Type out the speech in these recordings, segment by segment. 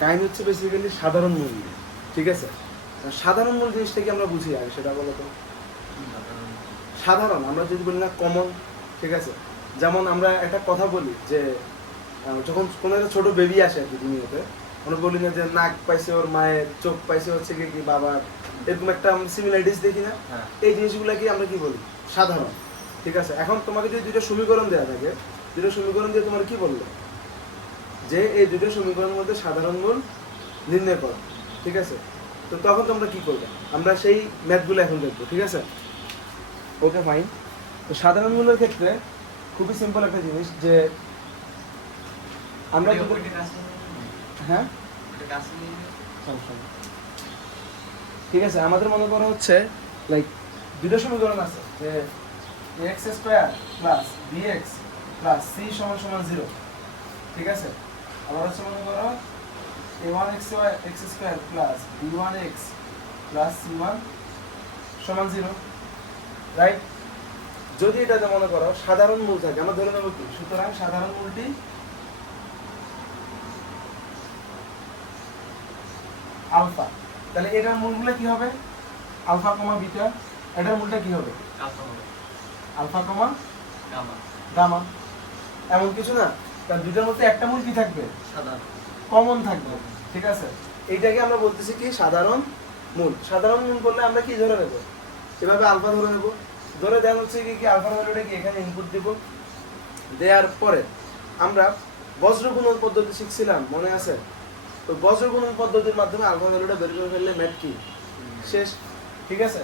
কাহিনী হচ্ছে বেসিক্যালি সাধারণ মূল, ঠিক আছে? সাধারণ মূল জিনিসটা কি আমরা বুঝি আগে সেটা বলো তো। সাধারণ আমরা যদি বলি না কমন, ঠিক আছে? যেমন আমরা একটা কথা বলি যে যখন কোনো একটা ছোট বেবি আসে আর কি দুনিয়াতে, আমরা বলি না যে নাক পাইছে ওর মায়ের, চোখ পাইছে হচ্ছে কি বাবার, এরকম একটা সিমিলারিটিস দেখি না? এই জিনিসগুলোকে আমরা কি বলি? সাধারণ, ঠিক আছে? এখন তোমাকে যদি দুইটা সমীকরণ দেওয়া থাকে, দুটো সমীকরণ দিয়ে তোমার কি বললো যে এই দুটো সমীকরণের মধ্যে সাধারণ মূল নির্ণয় করো, ঠিক আছে? তো তখন তোমরা কি করবে? আমরা সেই ম্যাথগুলো এখন দেখবো, ঠিক আছে? Okay fine. তো সাধারণ মূলের ক্ষেত্রে খুবই সিম্পল একটা জিনিস যে আমরা হ্যাঁ ঠিক আছে, আমাদের মনে করা হচ্ছে লাইক দুটো সমীকরণ আছে যে x square plus b x plus c সমান সমান 0, ঠিক আছে? আবার হচ্ছে মনে করো a1x square plus b1x plus c1 সমান 0, রাইট? যদি এটাতে মনে করো সাধারণ মূল থাকে, আমরা ধরে নেব কি, সুতরাং সাধারণ মূলটি আলফা, তাহলে এটার মূলগুলো কি হবে? Alpha comma beta. এটার মূলটা কি হবে? Alpha comma gamma. এমন কিছু না, তার দুইটার মধ্যে একটা মূল কি থাকবে? সাধারণ, কমন থাকবে, ঠিক আছে? এইটাকে আমরা বলতেছি কি সাধারণ মূল। সাধারণ মূল বললে আমরা কি ধরে নেব? এভাবে আলফা ধরে নেব, ধরে দেওয়া হচ্ছে কি আলফা ভ্যালুটা কি এখানে ইনপুট দিব, দেওয়ার পরে আমরা বজ্র গুণন পদ্ধতি শিখছিলাম, মনে আছে? ওই বজ্র গুণন পদ্ধতির মাধ্যমে আলফা ভ্যালুটা বের করে ফেললে ম্যাথ কি শেষ, ঠিক আছে?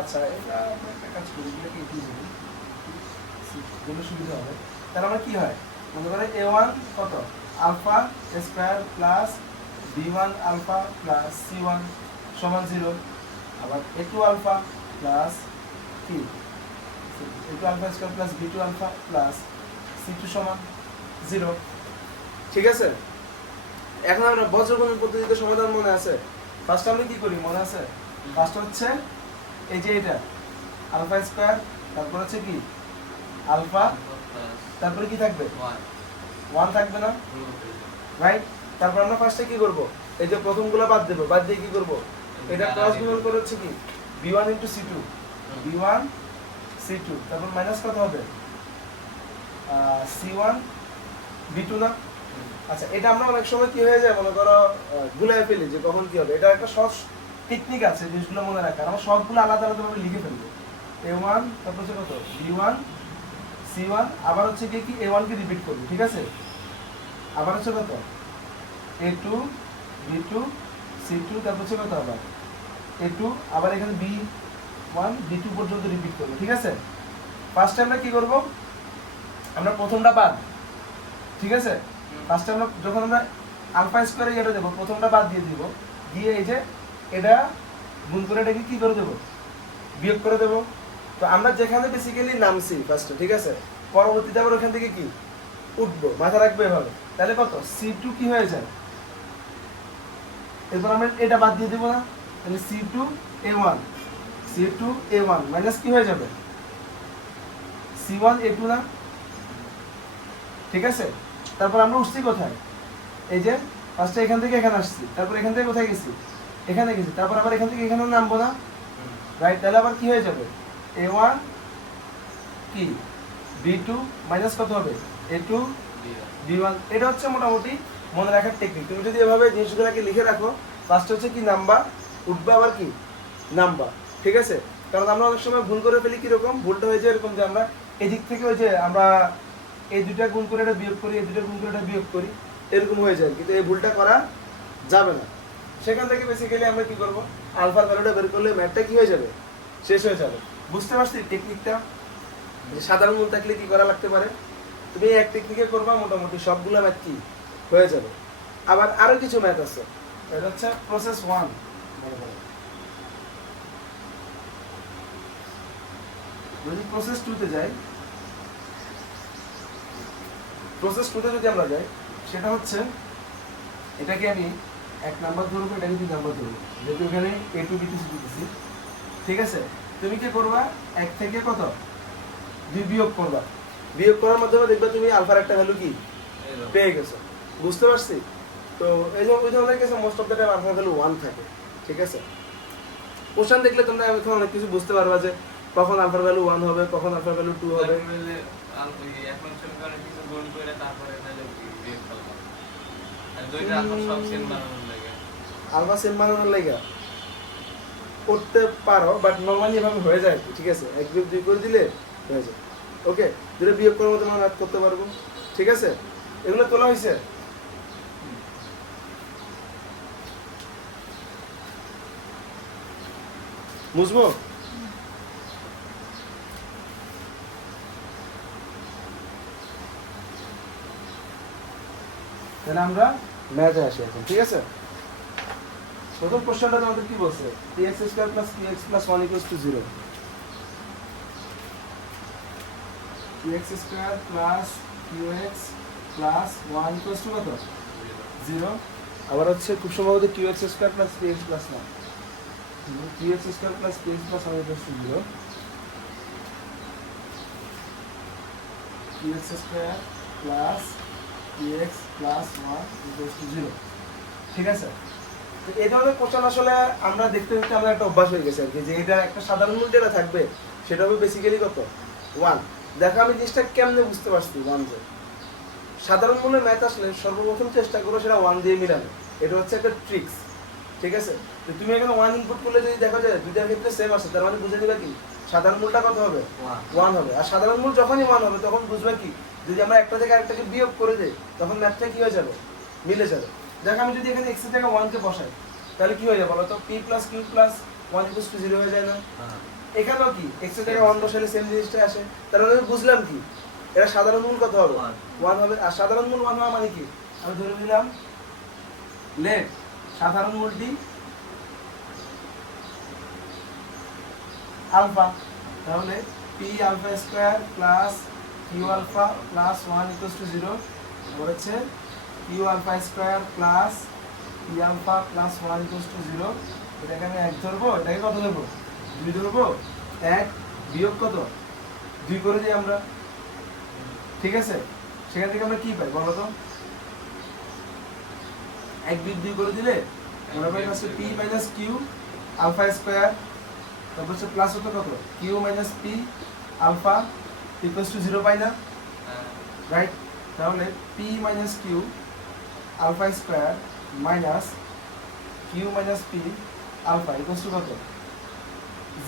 আচ্ছা, এটা আমরা একটা কাজ করি, এটাকে কি বলি বলে সুবিধা হবে। তাহলে আমরা কি হয় মনে করে a1 কত alpha square plus b1 alpha plus c1 সমান 0, আবার a2 আলফা প্লাস কি a2 alpha square plus b2 alpha plus c2 সমান 0, ঠিক আছে? এখন আমরা বজ্রগুণন পদ্ধতিতে সমাধান মনে আছে? ফার্স্ট আমরা কি করি মনে আছে? ফার্স্ট হচ্ছে এই যে এটা আলফা স্কয়ার, তারপর হচ্ছে কি আলফা, তারপরে কি থাকবে 1 থাকবে না, রাইট? তারপর আমরা ফার্স্টে কি করব? এই যে প্রথমগুলো বাদ দেব, বাদ দিয়ে কি করব? এটা ক্রস গুণন করে হচ্ছে কি b1 * c2, b1 c2, তারপর মাইনাস কত হবে c1 b2 না? আচ্ছা, এটা আমরা অনেক সময় কি হয়ে যায় মনে করো গুলায় ফেলি যে কখন কি হবে। এটা একটা সহজ টেকনিক আছে জিনিসগুলো মনে রাখার, আমরা সবগুলো আলাদা আলাদা ভাবে লিখে ফেলবো। a1 তারপর হচ্ছে কত b1 c1, আবার হচ্ছে কি a1 কে রিপিট করব, ঠিক আছে? আবার হচ্ছে কত a2 b2 c2, তারপর হচ্ছে কত আবার a2, আবার এখানে b1 b2 পর্যন্ত রিপিট করব, ঠিক আছে? ফার্স্টে আমরা কি করব? আমরা প্রথমটা বাদ, ঠিক আছে? ফার্স্টে আমরা যখন আমরা আলফা স্কয়ারে এটা দেব, প্রথমটা বাদ দিয়ে দিব, দিয়ে এই যে এটা গুণ করে এটাকে কি করে দেব? বিয়োগ করে দেব। তো আমরা যেখানে বেসিক্যালি নামছি ফার্স্টে, ঠিক আছে? পরবর্তীতে আবার ওখান থেকে কি উঠবো, মাথা রাখবে এভাবে। তাহলে কত c2 কি হয়ে যায়? এরপর আমরা এটা বাদ দিয়ে দেব না, তাহলে c2 a1 মাইনাস কি হয়ে যাবে c1 a2 না, ঠিক আছে? তারপর আমরা উঠছি কোথায়? এই যে ফার্স্টে এখান থেকে এখানে আসছি, তারপর এখান থেকে কোথায় গেছি? এখানে গেছি, তারপর আবার এখান থেকে এখানে নামবো না, রাইট? তাহলে আবার কি হয়ে যাবে a1 কি b2 মাইনাস কত হবে a2 b1। এটা হচ্ছে মোটামুটি মনে রাখার টেকনিক। তুমি যদি এভাবে জিনিসগুলোকে লিখে রাখো, ফার্স্ট হচ্ছে কি নাম্বার, উঠবে আবার কি নাম্বার, ঠিক আছে? কারণ আমরা অনেক সময় ভুল করে ফেলি, কিরকম ভুলটা হয়ে যায় এরকম যে আমরা এদিক থেকে ওই যে আমরা এই দুইটা গুণ করে এটা বিয়োগ করি, এই দুইটা গুণ করে এটা বিয়োগ করি, এরকম হয়ে যায়, কিন্তু এই ভুলটা করা যাবে না। সেখান থেকে বেসিক্যালি আমরা কি করব? আলফার ভ্যালুটা বের করলে ম্যাথটা কি হয়ে যাবে? শেষ হয়ে যাবে। বুঝতে পারছি টেকনিকটা? যে সাধারণ মূল থাকলে কি করা লাগতে পারে, তুমি এক টেকনিকে করবা, মোটামুটি সবগুলো ম্যাথ কি হয়ে যাবে। আবার আরো কিছু ম্যাথ আছে, এটা হচ্ছে প্রসেস 1। যদি প্রসেস 2 তে যাই, প্রসেস 2 তে যদি আমরা যাই, সেটা হচ্ছে এটাকে আমি 1 নাম্বার ধরবো, এটাকে 2 নাম্বার ধরবো, যেহেতু এখানে a2 b2 c2 দিছি, ঠিক আছে? তুমি কি করবা? 1 থেকে কত 2 বিয়োগ করবা, বিয়োগ করার মাধ্যমে দেখবা তুমি আলফার একটা ভ্যালু কি পেয়ে গেছো। বুঝতে পারছি? তো এই যে ওই ধরনের কেসে most of the time alpha value 1 থাকে, ঠিক আছে? কোশ্চেন দেখলে তোমরা এখন অনেক কিছু বুঝতে পারবা যে কখন আলফার ভ্যালু 1 হবে, কখন আলফার ভ্যালু 2 হবে। এখন সমীকরণে কিছু গুণ করে তারপরে তাহলে বিয়োগ করব, আর দুইটা আলফা সব সেম বানানোর লাগে, আলফা সেম বানানোর লাগে করতে পারো, বাট নরমালি এভাবে হয়ে যায়, ঠিক আছে? 1 বিয়োগ 2 করে দিলে হয়ে যায়। ওকে, দুটো বিয়োগ করার মতো আমরা ম্যাথ করতে পারবো, ঠিক আছে? এগুলো তোলা হয়েছে? বুঝবো? তাহলে আমরা ম্যাথে আসি এখন, ঠিক আছে? প্রথম কোশ্চেনটা তোমাদের কি বলছে? px square plus qx plus 1 equals to 0। px square plus qx plus 1 equals to কত? 0। আবার হচ্ছে খুব সম্ভবত qx square plus px plus 1, qx square plus px plus 1 equals to 0, qx square plus px plus 1 equals to 0, ঠিক আছে? এই ধরনের question আসলে আমরা দেখতে দেখতে আমরা একটা অভ্যাস হয়ে গেছে আর কি, যে এটা একটা সাধারণ মূল যেটা থাকবে সেটা হবে বেসিক্যালি কত? 1। দেখো আমি জিনিসটা কেমনে বুঝতে পারছি 1 যে সাধারণ মূলের ম্যাথ আসলে সর্বপ্রথম চেষ্টা করো সেটা 1 দিয়ে মিলানো, এটা হচ্ছে একটা ট্রিক্স, ঠিক আছে? তো তুমি এখানে 1 ইনপুট করলে যদি দেখো যে দুইটার ক্ষেত্রে সেম আছে, তার মানে বুঝে নিবা কি সাধারণ মূলটা কত হবে? 1 হবে। আর সাধারণ মূল যখনই 1 হবে তখন বুঝবে কি যদি আমরা একটা থেকে আরেকটাকে বিয়োগ করে দেই তখন ম্যাথটা কি হয়ে যাবে? মিলে যাবে। দেখো আমি যদি এখানে x এর জায়গায় 1 কে বসাই তাহলে কি হয়ে যাবে বলো তো? p plus q plus 1 equals to 0 হয়ে যায় না? এখানেও কি x এর জায়গায় 1 বসালে সেম জিনিসটা আসে, তার মানে বুঝলাম কি এরা সাধারণ মূল কত হবে? 1 হবে। আর সাধারণ মূল 1 হওয়া মানে কি আমি ধরে নিলাম লেট সাধারণ মূলটি আলফা, তাহলে p alpha square plus q alpha plus 1 equals to 0 বলেছে q alpha square plus p alpha plus 1 equals to 0। এটাকে আমি 1 ধরবো, এটাকে কত ধরবো? 2 ধরবো। 1 বিয়োগ কত? 2 করে দিই আমরা, ঠিক আছে? সেখান থেকে আমরা কি পাই বলো তো? 1 বিয়োগ 2 করে দিলে আমরা পাই হচ্ছে p minus q alpha square, তারপর হচ্ছে প্লাস হতো কত? q minus p alpha equals to 0 পাই না? রাইট। তাহলে p minus q alpha square minus q minus p alpha equals to কত?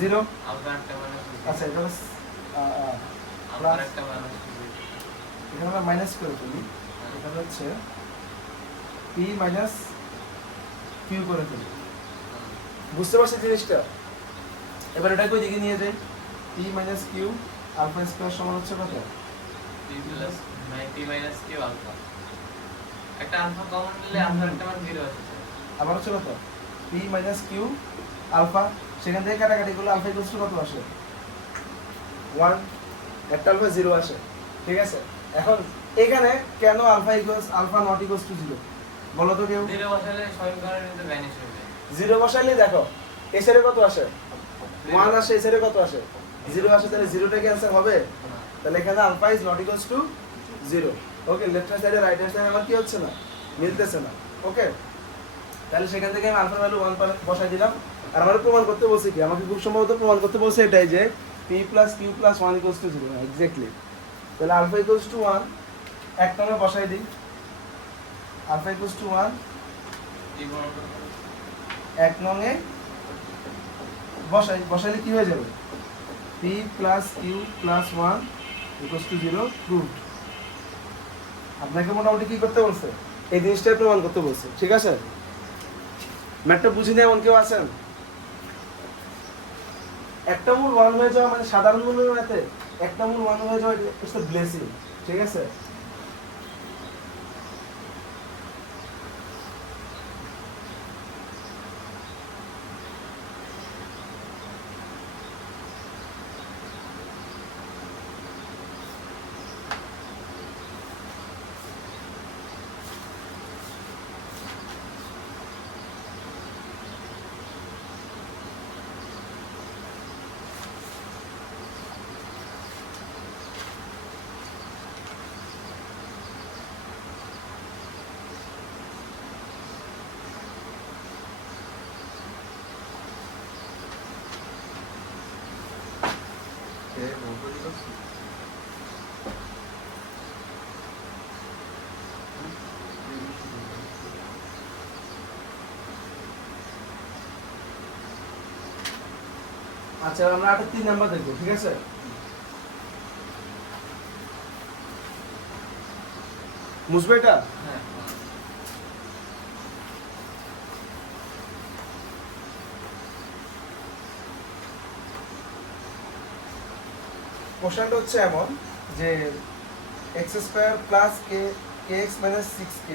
0। আচ্ছা এটা এখানে আমরা মাইনাস করে ফেলি, এখানে হচ্ছে p মাইনাস q করে ফেলি, বুঝতে পারছি জিনিসটা? এবার এটাকে ওই দিকে নিয়ে যাই, p minus q alpha square সমান হচ্ছে কত? p মাইনাস q আলফা, একটা আলফা কমন নিলে আলফার একটা মান 0 আসে, আবার হচ্ছে কত? p মাইনাস q আলফা, সেখান থেকে কাটাকাটি করলে আলফা ইকুয়ালস টু কত আসে? 1। একটা আলফা 0 আসে, ঠিক আছে? এখন এখানে কেন alpha equals alpha not equals to 0 বলো তো কেউ? 0 বসালে সমীকরণে কিন্তু ভ্যানিশ হয়ে যায়। 0 বসাইলে দেখো এই সাইডে কত আসে? 1 আসে, এই সাইডে কত আসে? 0 আসে, তাহলে 0টা কি आंसर হবে? তাহলে এখানে alpha is not equals to 0। Okay, left hand সাইডে রাইট হ্যান্ড সাইডে আমার কি হচ্ছে না? মিলতেছে না। ওকে, তাহলে সেখান থেকে আমি আলফার ভ্যালু 1 বসাই দিলাম। আর আমার প্রমাণ করতে বলছে কি? আমাকে খুব সম্ভবত প্রমাণ করতে বলছে এটাই যে p plus q plus 1 equals to 0। Exactly. তাহলে আলফা ইকুয়ালস টু 1 এক নম্বরে বসাই দিই। আলফা ইকুয়ালস টু 1 এক নঙে বসাইলে কি হয়ে যাবে? p plus q plus 1 equals to 0 proved. আপনাকে মোটামুটি কি করতে বলছে? এই জিনিসটাই প্রমাণ করতে বলছে, ঠিক আছে? ম্যাথটা বুঝি না এমন কেউ আছেন? একটা মূল 1 হয়ে যাওয়া মানে সাধারণ মূলের ম্যাথে একটা মূল 1 হয়ে যাওয়া ইটস আ ব্লেসিং, ঠিক আছে? আচ্ছা আমরা আরেকটা 3 নাম্বার দেখবো, ঠিক আছে? মুছবে এটা? হ্যাঁ কোশ্চেনটা হচ্ছে এমন যে x square plus kx minus 6k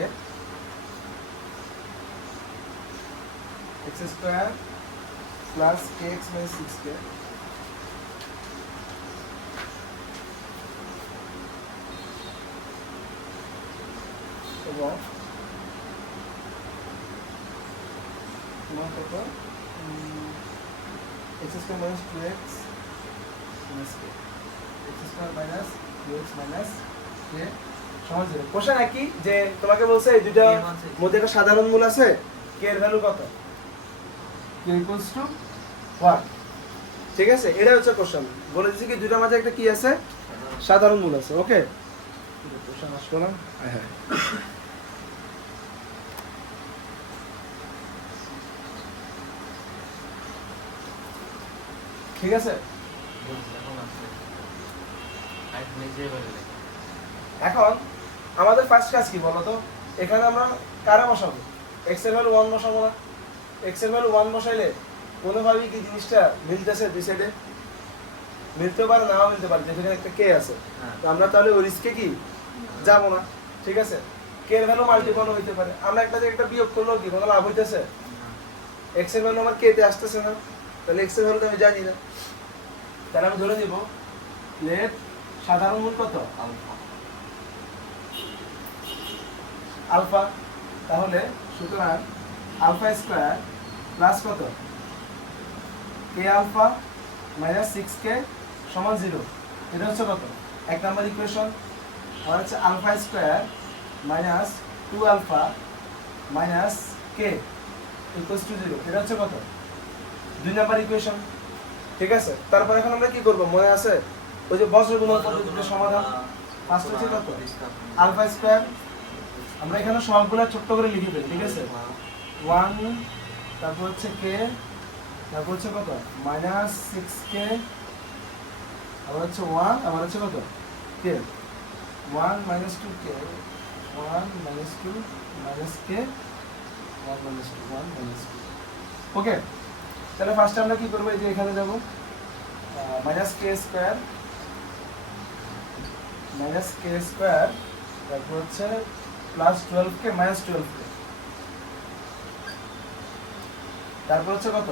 x square plus kx minus 6k এবং তোমার কত x square minus 2x minus k x square minus 2x minus k সমান 0। কোশ্চেন একই যে তোমাকে বলছে এই দুইটা মধ্যে একটা সাধারণ মূল আছে, k এর ভ্যালু কত? k equals two 1। ঠিক আছে, এটা হচ্ছে কোশ্চেন। বলে দিছি কি দুইটার মাঝে একটা কি আছে? সাধারণ মূল আছে। ওকে, কোশ্চেন আসলো না। হ্যাঁ ঠিক আছে। এখন আমাদের ফার্স্ট কাজ কি বলতো? এখানে আমরা কারা বসাবো? x এর ভ্যালু 1 বসাবো না? x এর ভ্যালু 1 বসাইলে কোনোভাবেই কি জিনিসটা মিলতেছে দুই সাইডে? মিলতে পারে, নাও মিলতে পারে, যেখানে একটা k আছে। তো আমরা তাহলে ওই রিস্কে কি যাব না, ঠিক আছে? k এর ভ্যালু মাল্টিপল হইতে পারে, আমরা একটা যে একটা বিয়োগ করলো কি কোনো লাভ হইতেছে? x এর ভ্যালু আমার k তে আসতেছে না, তাহলে x এর ভ্যালু তো আমি জানি না। তাহলে আমি ধরে নিব লেট সাধারণ মূল কত? আলফা। তাহলে সুতরাং আলফা স্কয়ার প্লাস কত? k আলফা মাইনাস 6k সমান 0। এটা হচ্ছে কত? এক নাম্বার ইকুয়েশন। আর হচ্ছে alpha square minus 2 alpha minus k equals to 0। এটা হচ্ছে কত? 2 নাম্বার ইকুয়েশন। ঠিক আছে, তারপর এখন আমরা কি করব মনে আছে? ওই যে বজ্র গুণন পদ্ধতির সমাধান। ফার্স্ট হচ্ছে কত? Alpha square. আমরা এখানে সবগুলো ছোট করে লিখে ফেলি, ঠিক আছে? 1 তারপর হচ্ছে k তারপর হচ্ছে কত? মাইনাস 6k আবার হচ্ছে 1 আবার হচ্ছে কত? k 1 minus 2k 1 minus 2 minus k 1 minus 2 1 minus 2। ওকে, তাহলে ফার্স্টে আমরা কি করব? এই যে এখানে যাব minus k square minus k square তারপর হচ্ছে প্লাস 12k মাইনাস 12k তারপর হচ্ছে কত?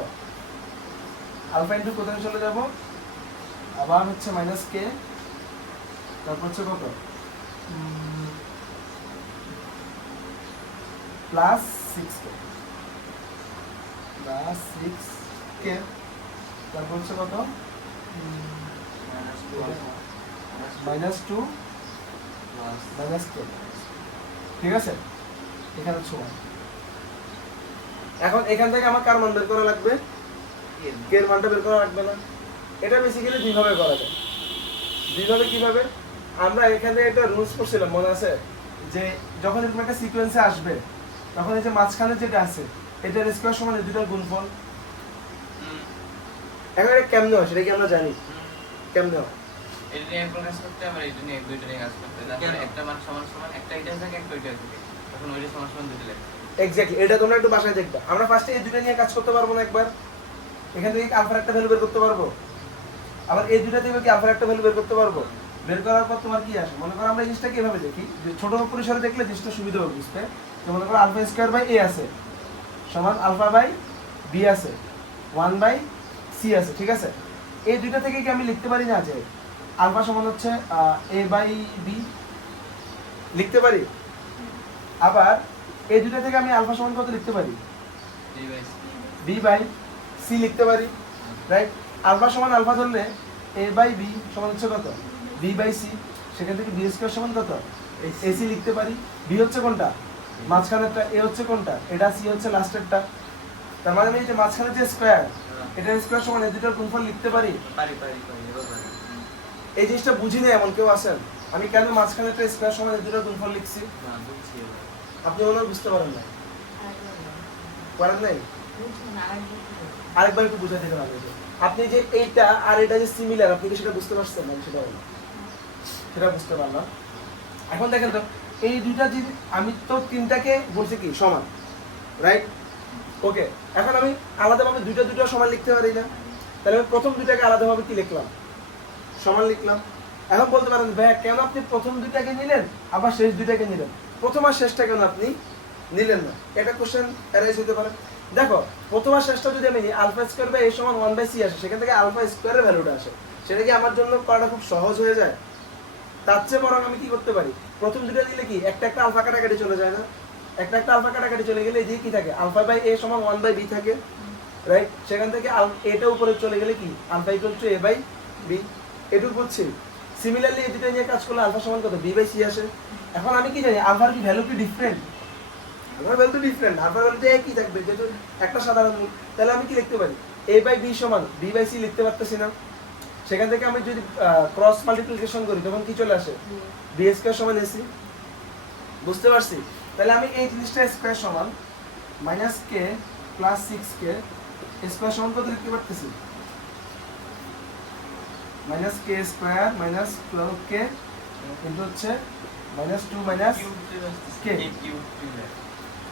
আলফা ইনটু কোথায় চলে যাব? আবার হচ্ছে মাইনাস k তারপর হচ্ছে কত? প্লাস 6k প্লাস 6k তারপর হচ্ছে কত? Minus 2 minus k। ঠিক আছে, এখানে হচ্ছে 1। এখন এখান থেকে আমার কার মান বের করা লাগবে? k এর মানটা বের করা লাগবে না? এটা বেসিক্যালি দুইভাবে করা যায়। দুইভাবে কিভাবে? আমরা এখানে একটা রুলস করছিলাম মনে আছে যে যখন এরকম একটা সিকোয়েন্সে আসবে তখন এই যে মাঝখানে যেটা আছে এটার স্কয়ার সমান এই দুটোর গুণফল। এখন এটা কেমনে হয় সেটা কি আমরা জানি? কেমনে হয়? এটা নিয়ে একবার কাজ করতে, আবার এটা নিয়ে দুইটা নিয়ে কাজ করতে। তারপরে একটা মান সমান সমান একটা এটা থাকে একটা ওইটা থাকে, তখন ওইটা সমান সমান দুটো লাগে। এক্স্যাক্টলি, এটা তোমরা একটু বাসায় দেখবা। আমরা ফার্স্টে এই দুটো নিয়ে কাজ করতে পারবো না একবার? এখান থেকে কি আলফার একটা ভ্যালু বের করতে পারবো? আবার এই দুটো থেকে কি আলফার একটা ভ্যালু বের করতে পারবো? বের করার পর তোমার কি আসে? মনে করো আমরা এই জিনিসটা কিভাবে দেখি যে ছোট পরিসরে দেখলে জিনিসটা সুবিধা হবে বুঝতে। তো মনে করো আলফা স্কয়ার বাই a আছে সমান আলফা বাই b আছে 1 বাই c আছে, ঠিক আছে? এই দুইটা থেকে কি আমি লিখতে পারি না যে আলফা সমান হচ্ছে a বাই b লিখতে পারি? আবার এই দুইটা থেকে আমি আলফা সমান কত লিখতে পারি? b বাই c লিখতে পারি, রাইট? আলফা সমান আলফা ধরলে a বাই b সমান হচ্ছে কত? b by c। সেখান থেকে b স্কয়ার সমান কত? ac লিখতে পারি। b হচ্ছে কোনটা? মাঝখানেরটা। a হচ্ছে কোনটা? এটা। c হচ্ছে লাস্টেরটা। তার মানে আমি এই যে মাঝখানে যে স্কয়ার এটার স্কয়ার সমান এই দুটোর গুণফল লিখতে পারি। এই জিনিসটা বুঝি না এমন কেউ আছেন? আমি কেন মাঝখানে একটা স্কয়ার সমান দুটো গুণফল লিখছি? না বুঝছি এবার। আপনি মনে হয় বুঝতে পারেন না। পারেন নাই? আরেকবার আরেকবার একটু বুঝাই দিতে হবে। আপনি যে এইটা আর এটা যে সিমিলার, আপনি কি সেটা বুঝতে পারছেন না? সেটা বলেন। সেটা বুঝতে পারলাম। এখন দেখেন তো, এই দুইটা যদি আমি তো তিনটাকে বলছি কি সমান, রাইট? ওকে, এখন আমি আলাদাভাবে দুইটা সমান লিখতে পারি না? তাহলে আমি প্রথম দুইটাকে আলাদাভাবে কি লিখলাম? সমান লিখলাম। এখন বলতে পারেন ভাইয়া কেন আপনি প্রথম দুইটাকে নিলেন আবার শেষ দুইটাকে নিলেন? প্রথম আর শেষটা কেন আপনি নিলেন না? এটা কোশ্চেন অ্যারাইজ হতে পারে। দেখো, প্রথম আর শেষটা যদি আমি নিই, আলফা স্কয়ার বাই এ সমান 1/c আসে, সেখান থেকে আলফা স্কয়ারের ভ্যালুটা আসে, সেটা কি আমার জন্য করাটা খুব সহজ হয়ে যায়? তার চেয়ে বরং আমি কি করতে পারি, প্রথম দুটো দিলে কি একটা আলফা কাটাকাটি চলে যায় না? একটা আলফা কাটাকাটি চলে গেলে এদিকে কি থাকে, আলফা বাই এ সমান 1/b থাকে, রাইট? সেখান থেকে এটা উপরে চলে গেলে কি alpha equal to a by b। এটুকু বুঝছি। সিমিলারলি এই দুটো নিয়ে কাজ করলে আলফা সমান কত, b বাই c আসে। এখন আমি কি জানি আলফার কি ভ্যালু কি ডিফারেন্ট? আলফার ভ্যালু তো ডিফারেন্ট, আলফার ভ্যালু তো একই থাকবে যেহেতু একটা সাধারণ মূল। তাহলে আমি কি লিখতে পারি, a বাই b সমান b বাই c লিখতে পারতেছি না? সেখান থেকে আমি যদি ক্রস মাল্টিপ্লিকেশন করি তখন কি চলে আসে, b স্কয়ার সমান ac। বুঝতে পারছি? তাহলে আমি এই জিনিসটা স্কয়ার সমান minus k plus 6k square সমান কত লিখতে পারতেছি, মাইনাস কে স্কয়ার মাইনাস 12k কিন্তু হচ্ছে মাইনাস 2 মাইনাস কে।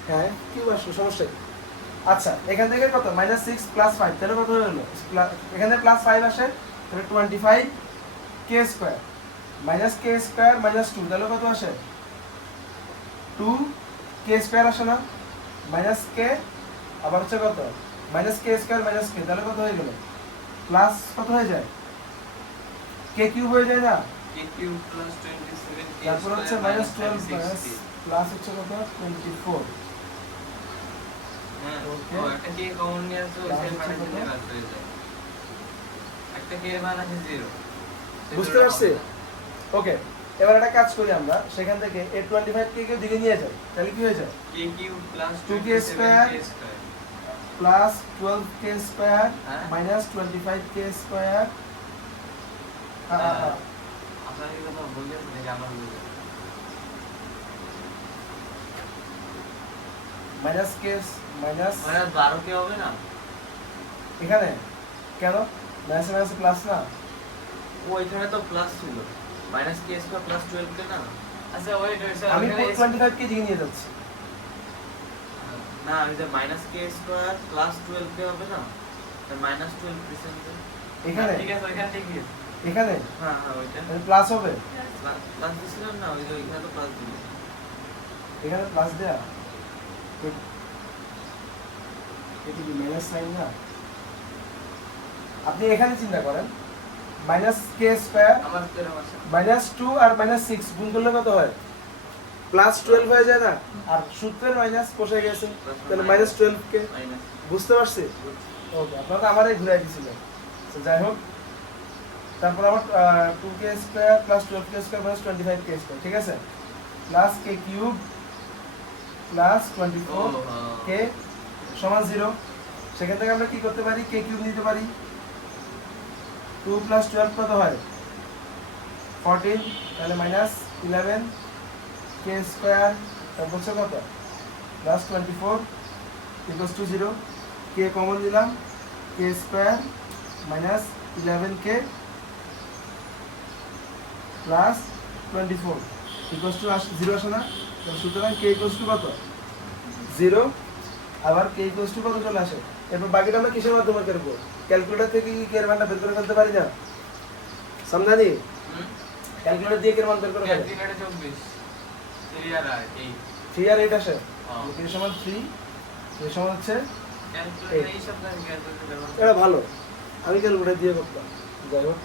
হ্যাঁ কিউব আসলো, সমস্যা কি? আচ্ছা, এখান থেকে কত, মাইনাস 6 প্লাস 5, তাহলে কত হয়ে গেল? এখানে প্লাস 5 আসে, তাহলে 25k স্কয়ার মাইনাস কে স্কয়ার মাইনাস 2, তাহলে কত আসে? 2k স্কয়ার আসে না? মাইনাস কে আবার হচ্ছে কত, মাইনাস কে স্কয়ার মাইনাস কে, তাহলে কত হয়ে গেল? প্লাস কত হয়ে যায়, কে কিউব হয়ে যায় না? তারপর হচ্ছে মাইনাস 12 প্লাস প্লাস হচ্ছে কত, 24। হ্যাঁ, ওকে। ও একটা কে কমন নিয়ে আসো, প্লাস সেই হচ্ছে মানে কত? দিলে বাদ হয়ে যায়। একটা কে মান আছে 0। বুঝতে পারছি? ওকে, এবার একটা কাজ করি আমরা, সেখান থেকে এই 25k কে দিকে নিয়ে যাই, তাহলে কি হয়ে যায়, k cube plus 2k 27k square square. Plus 12k square হ্যাঁ। মাইনাস 25k স্কয়ার আপনার কি কথা বলছেন নাকি আমার বলছেন? মাইনাস কে মাইনাস মানে 12 কে হবে না? এখানে কেন মাইনাস মাইনাস প্লাস না? ও এখানে তো প্লাস ছিল, মাইনাস কে স্কয়ার প্লাস 12 কে না? আচ্ছা ওয়েট ওয়েট আমি 25k দিকে নিয়ে যাচ্ছি। না, আমি যে মাইনাস কে স্কয়ার প্লাস 12 কে হবে না, তার মাইনাস 12 পিছন এখানে ঠিক আছে, ওইখানে ঠিকই আছে। এখানে হ্যাঁ হ্যাঁ ওইটা প্লাস হবে, প্লাস দিছিলাম না, ওই যে ওইখানে তো প্লাস দিল। এখানে প্লাস দেয়া, এটা কি মাইনাস সাইন না? আপনি এখানে চিন্তা করেন, মাইনাস কে স্কয়ার আমার তো এরকম আছে। মাইনাস 2 আর মাইনাস 6 গুণ করলে কত হয়, প্লাস 12 হয়ে যায় না? আর সূত্রের মাইনাস বসে গেছে, তাহলে মাইনাস 12k। মাইনাস বুঝতে পারছি? ওকে, আপনারা আমারই ঘুরাই দিছিলেন। তো যাই হোক, তারপর আবার 2k square plus 12k square minus 25k square, ঠিক আছে, plus k cube plus 24k সমান 0। সেখান থেকে আমরা কি করতে পারি, k কিউব নিতে পারি, 2 প্লাস 12 কত হয়, 14, তাহলে মাইনাস 11k স্কয়ার, তারপর হচ্ছে কত, plus 24 equals to 0। k common দিলাম, k square minus 11k plus 24 equals to 0 আসে না? তাহলে সুতরাং k ইকুয়ালস টু কত, 0। আবার k ইকুয়ালস টু কত চলে আসে। এরপর বাকিটা আমরা কিসের মাধ্যমে করব, ক্যালকুলেটর থেকে কি k এর মানটা বের করে ফেলতে পারি না? সমঝানি? ক্যালকুলেটর দিয়ে k এর মান বের করে ফেলে, ক্যালকুলেটর 24 3 আর 8 3 আর 8 আসে, হ্যাঁ। k সমান 3, k সমান হচ্ছে, ক্যালকুলেটর এই সব ধরে ক্যালকুলেটর ব্যবহার এটা ভালো, আমি ক্যালকুলেটর দিয়ে করতাম, যাই হোক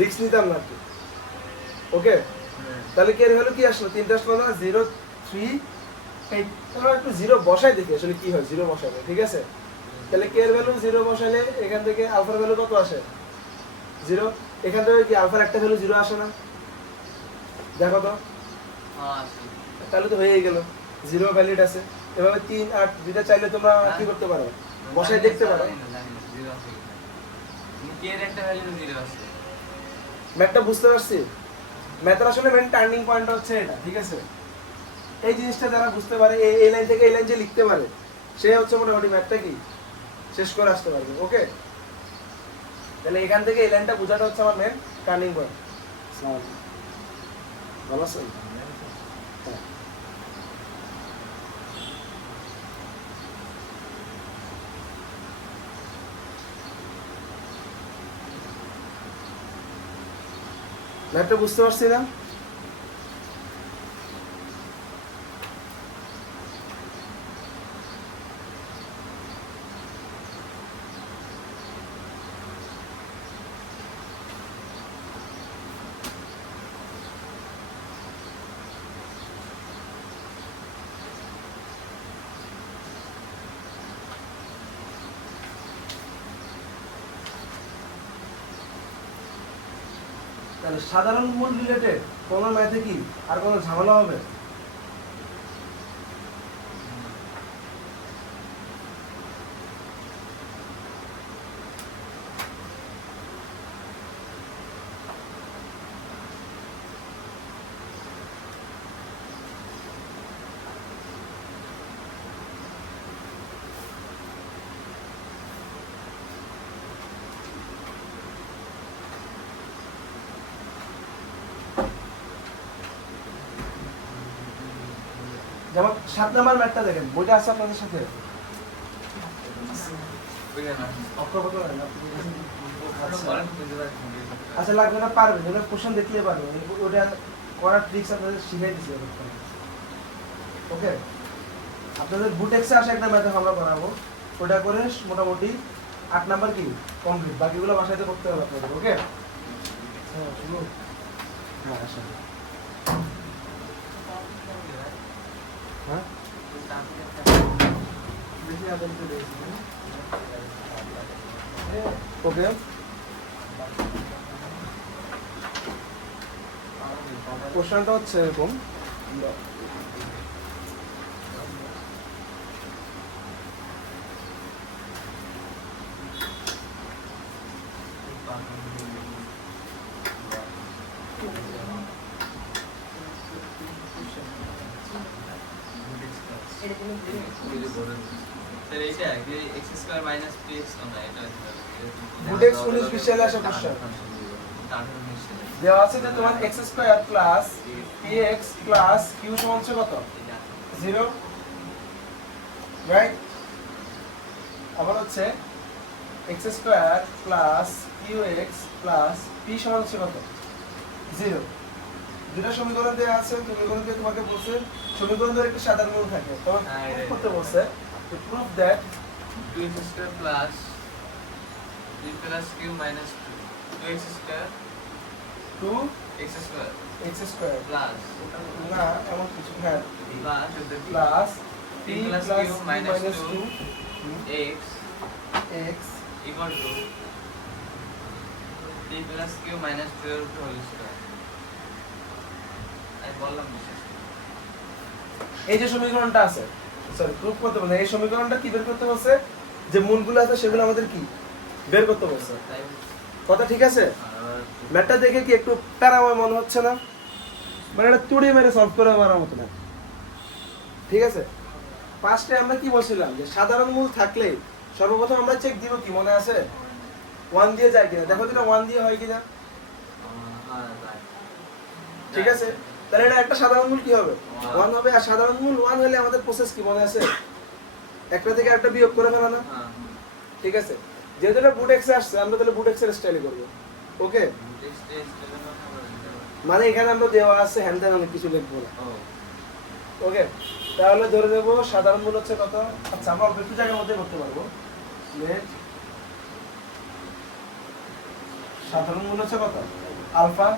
রিস্ক নিতাম না কি। ওকে, তাহলে k এর ভ্যালু কি আসলো, তিনটা আসলো না, 0 3 8। আমরা একটু 0 বসাই দেখি আসলে কি হয়, 0 বসাবে, ঠিক আছে? তাহলে k এর ভ্যালু 0 বসাইলে এখান থেকে আলফার ভ্যালু কত আসে, 0। এখান থেকে কি আলফার একটা ভ্যালু 0 আসে না, দেখো তো, হ্যাঁ আছে। তাহলে তো হয়েই গেল, 0 ভ্যালিড আছে। এভাবে 3 8 দুইটা চাইলে তোমরা কি করতে পারো, বসাই দেখতে পারো। জানি না 0 আছে কিনা। কে এর একটা ভ্যালু 0 আছে। ম্যাথটা বুঝতে পারছি? ম্যাথের আসলে মেন টার্নিং পয়েন্ট হচ্ছে এটা, ঠিক আছে? এই জিনিসটা যারা বুঝতে পারে, এই লাইন থেকে এই লাইন যে লিখতে পারে, সে হচ্ছে মোটামুটি ম্যাথটা কি শেষ করে আসতে পারবে। ওকে, তাহলে এখান থেকে এই লাইনটা বোঝাটা হচ্ছে আমার মেন টার্নিং পয়েন্ট। ভালো আছেন? হ্যাঁ। ম্যাথটা বুঝতে পারছি না? তাহলে সাধারণ মূল রিলেটেড কোন ম্যাথে কি আর কোনো ঝামেলা হবে? যেমন 7 নাম্বার ম্যাথটা দেখেন, বইটা আছে আপনাদের সাথে? অক্ষরপত্র নেন আপনি? আচ্ছা, লাগবে না, পারবেন, ওটা কোশ্চেন দেখলে পারবেন, ওটা করার ট্রিক্স আপনাদের শিখাই দিচ্ছি। ওকে, আপনাদের বুটেক্সে আসে একটা ম্যাথ আমরা করাবো, ওটা করে মোটামুটি 8 নাম্বার কি কমপ্লিট, বাকিগুলো বাসাতে করতে হবে আপনাদের। ওকে, হ্যাঁ শুনুন, হ্যাঁ আসেন। হ্যাঁ বেশি আদালত দিয়েছি। ওকে, কোশ্চেনটা হচ্ছে এরকম, এটা তুমি বুটেক্স 19 বিশালে আসে কোশ্চেন দেওয়া আছে যে তোমার x square plus px plus q সমান হচ্ছে কত? 0, রাইট? আবার হচ্ছে x square plus qx plus p সমান হচ্ছে কত? 0। দুটো সমীকরণ দেওয়া আছে, সমীকরণকে তোমাকে বলছে সমীকরণের একটা সাধারণ মূল থাকে, তখন প্রুফ করতে বলছে to prove that 2x square plus 3 plus q minus 2x square 2x x square square plus না এমন কিছু, হ্যাঁ, plus plus p 3 plus plus q q minus minus 2 x 2 x equal to 3 plus q minus 12 whole square. আমি বললাম বিশেষ এই যে সমীকরণটা আছে, সরি প্রুফ করতে বলছে, এই সমীকরণটা কি বের করতে বলছে, যে মূলগুলো আছে সেগুলো আমাদের কি বের করতে বলছে। তাই কথা ঠিক আছে? ম্যাথটা দেখে কি একটু প্যারাময় মনে হচ্ছে না? মানে এটা তুড়ি মেরে সলভ করে পারার মতো না, ঠিক আছে? ফার্স্টে আমরা কি বলছিলাম যে সাধারণ মূল থাকলে সর্বপ্রথম আমরা চেক দিব কি, মনে আছে? 1 দিয়ে যায় কিনা, দেখো এটা 1 দিয়ে হয় কিনা, ঠিক আছে? তাহলে এটা একটা সাধারণ মূল কি হবে? 1 হবে। আর সাধারণ মূল 1 হলে আমাদের প্রসেস কি মনে আছে? একটা থেকে একটা বিয়োগ করে ফেলা না, ঠিক আছে? যেহেতু এটা বুট এক্সে আসছে, আমরা তাহলে বুট এক্সের স্টাইলে করব। ওকে, মানে এখানে আমরা দেওয়া আছে হ্যান্ড দেন অনেক কিছু লিখবো না। ওকে, তাহলে ধরে নেব সাধারণ মূল হচ্ছে কত? আচ্ছা, আমরা অল্প একটু জায়গার মধ্যে করতে পারবো। লেট সাধারণ মূল হচ্ছে কত? আলফা।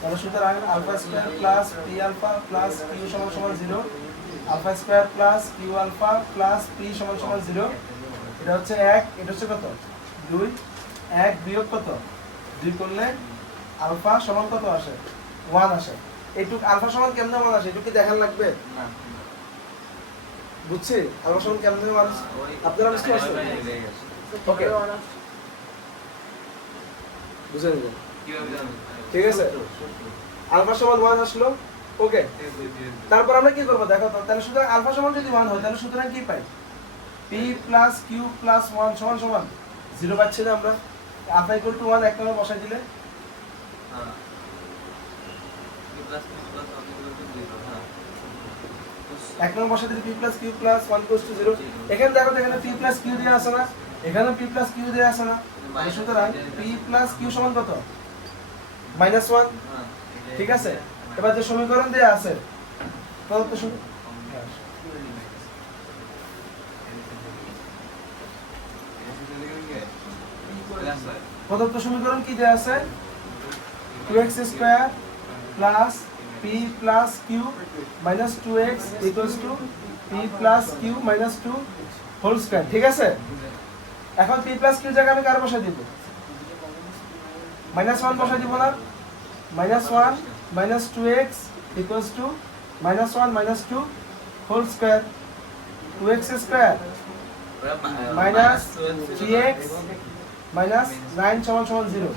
তাহলে সুতরাং alpha square plus P alpha plus Q সমান সমান 0, alpha square plus Q alpha plus P সমান সমান 0। এটা হচ্ছে 1, এটা হচ্ছে কত? 2। 1 বিয়োগ কত? 2 করলে আলফা সমান কত আসে? 1 আসে। এইটুক আলফা সমান কেমনে 1 আসে, এটুকু কি দেখার লাগবে? না বুঝছি আলফা সমান কেমনে 1 আসে? আপনারা বুঝতে পারছেন? ওকে, বুঝে নিবেন। কিভাবে জানবো? ঠিক আছে আলফা সমান 1 আসলো ওকে তারপর আমরা কি করব দেখো তো তাহলে সুতরাং আলফা সমান যদি 1 হয় তাহলে সুতরাং কি পাই p প্লাস q প্লাস 1 সমান সমান 0 পাচ্ছি না আমরা আলফা ইকুয়াল টু 1 এক নম্বর বসাই দিলে হ্যাঁ p plus q plus 1 equal to 0 হ্যাঁ এক নম্বর বসাই দিলে p plus q plus 1 equal to 0 এখানে দেখো তো এখানে p প্লাস q দেয়া আছে না এখানেও p প্লাস q দেয়া আছে না তাহলে সুতরাং p প্লাস q সমান কত মাইনাস 1 হ্যাঁ ঠিক আছে এবার যে সমীকরণ দেয়া আছে প্রদত্ত সমীকরণ প্রদত্ত সমীকরণ কি দেয়া আছে 2x square plus p plus q minus 2x equals to p plus q minus 2 whole square ঠিক আছে এখন p প্লাস q জায়গায় আমি কার বসাই দিব মাইনাস 1 বসাই দিব না minus 1 minus 2x equals to minus 1 minus 2 whole square 2x square minus 3x minus 9 সমান সমান 0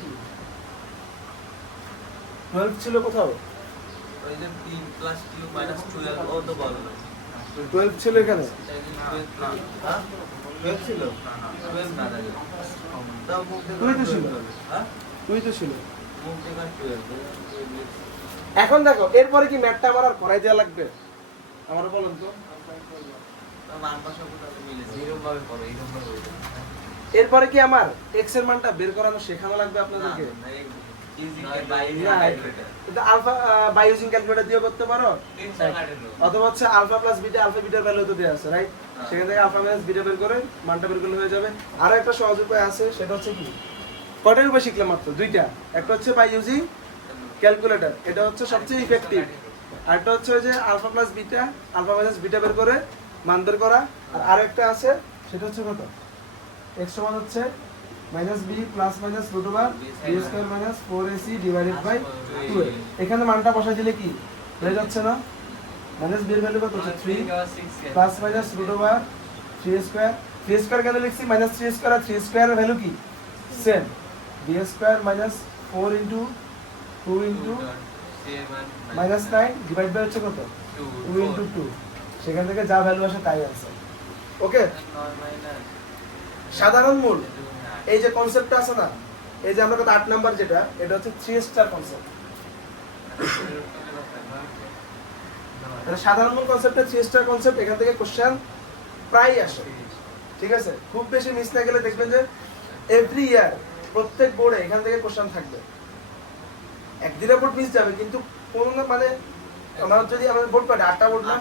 12 ছিল কোথাও ওই যে p প্লাস q মাইনাস 12 ও তো বল 12 ছিল এখানে হ্যাঁ 12 ছিল 12 না জানি তাও মুখ থেকে তুই তো ছিল। হ্যাঁ তুই তো ছিল মুখ থেকে 12 এখন দেখো এরপরে কি ম্যাথটা আমার আর করাই দেওয়া লাগবে আমার বলুন তো মান পাশে কোথাও মিলে এরকম ভাবে করো এরকম ভাবে এরপরে কি আমার x এর মানটা বের করানো শেখানো লাগবে আপনাদেরকে কিন্তু আলফা বাই ইউজিং ক্যালকুলেটর দিয়ে করতে পারো অথবা হচ্ছে আলফা প্লাস বিটা আলফা বিটার ভ্যালু তো দেয়া আছে রাইট সেখান থেকে আলফা মাইনাস বিটা বের করে মানটা বের করলে হয়ে যাবে আরো একটা সহজ উপায় আছে সেটা হচ্ছে কি কয়টা উপায় শিখলাম মাত্র দুইটা একটা হচ্ছে বাই ইউজিং ক্যালকুলেটর এটা হচ্ছে সবচেয়ে ইফেক্টিভ আরেকটা হচ্ছে ওই যে alpha plus beta alpha minus beta বের করে মান বের করা আর আরেকটা আছে সেটা হচ্ছে কত x সমান হচ্ছে minus b plus minus root over b square minus 4ac divided by 2 এখানে মানটা বসাই দিলে কি হয়ে যাচ্ছে না মাইনাস b এর ভ্যালু কত হচ্ছে 3 plus minus root over 3 square 3 square কেন লিখছি মাইনাস 3 স্কয়ার আর 3 স্কয়ারের ভ্যালু কি same b square minus 4 into 2 into minus 9 divide by হচ্ছে কত 2 ইনটু 2 সেখান থেকে যা ভ্যালু আসে তাই आंसर ওকে সাধারণ মূল এই যে কনসেপ্টটা আছে না এই যে আমরা কত 8 নাম্বার যেটা এটা হচ্ছে 3 স্টার কনসেপ্ট এটা সাধারণ মূল কনসেপ্টে 3 স্টার কনসেপ্ট এখান থেকে কোশ্চেন প্রায় আসে ঠিক আছে খুব বেশি মিস না গেলে দেখবেন যে এভরি ইয়ার প্রত্যেক বোর্ডে এখান থেকে কোশ্চেন থাকবে একদিনে বোর্ড মিস যাবে কিন্তু কোন না মানে আমরা যদি আমাদের বোর্ড পাই 8টা বোর্ড না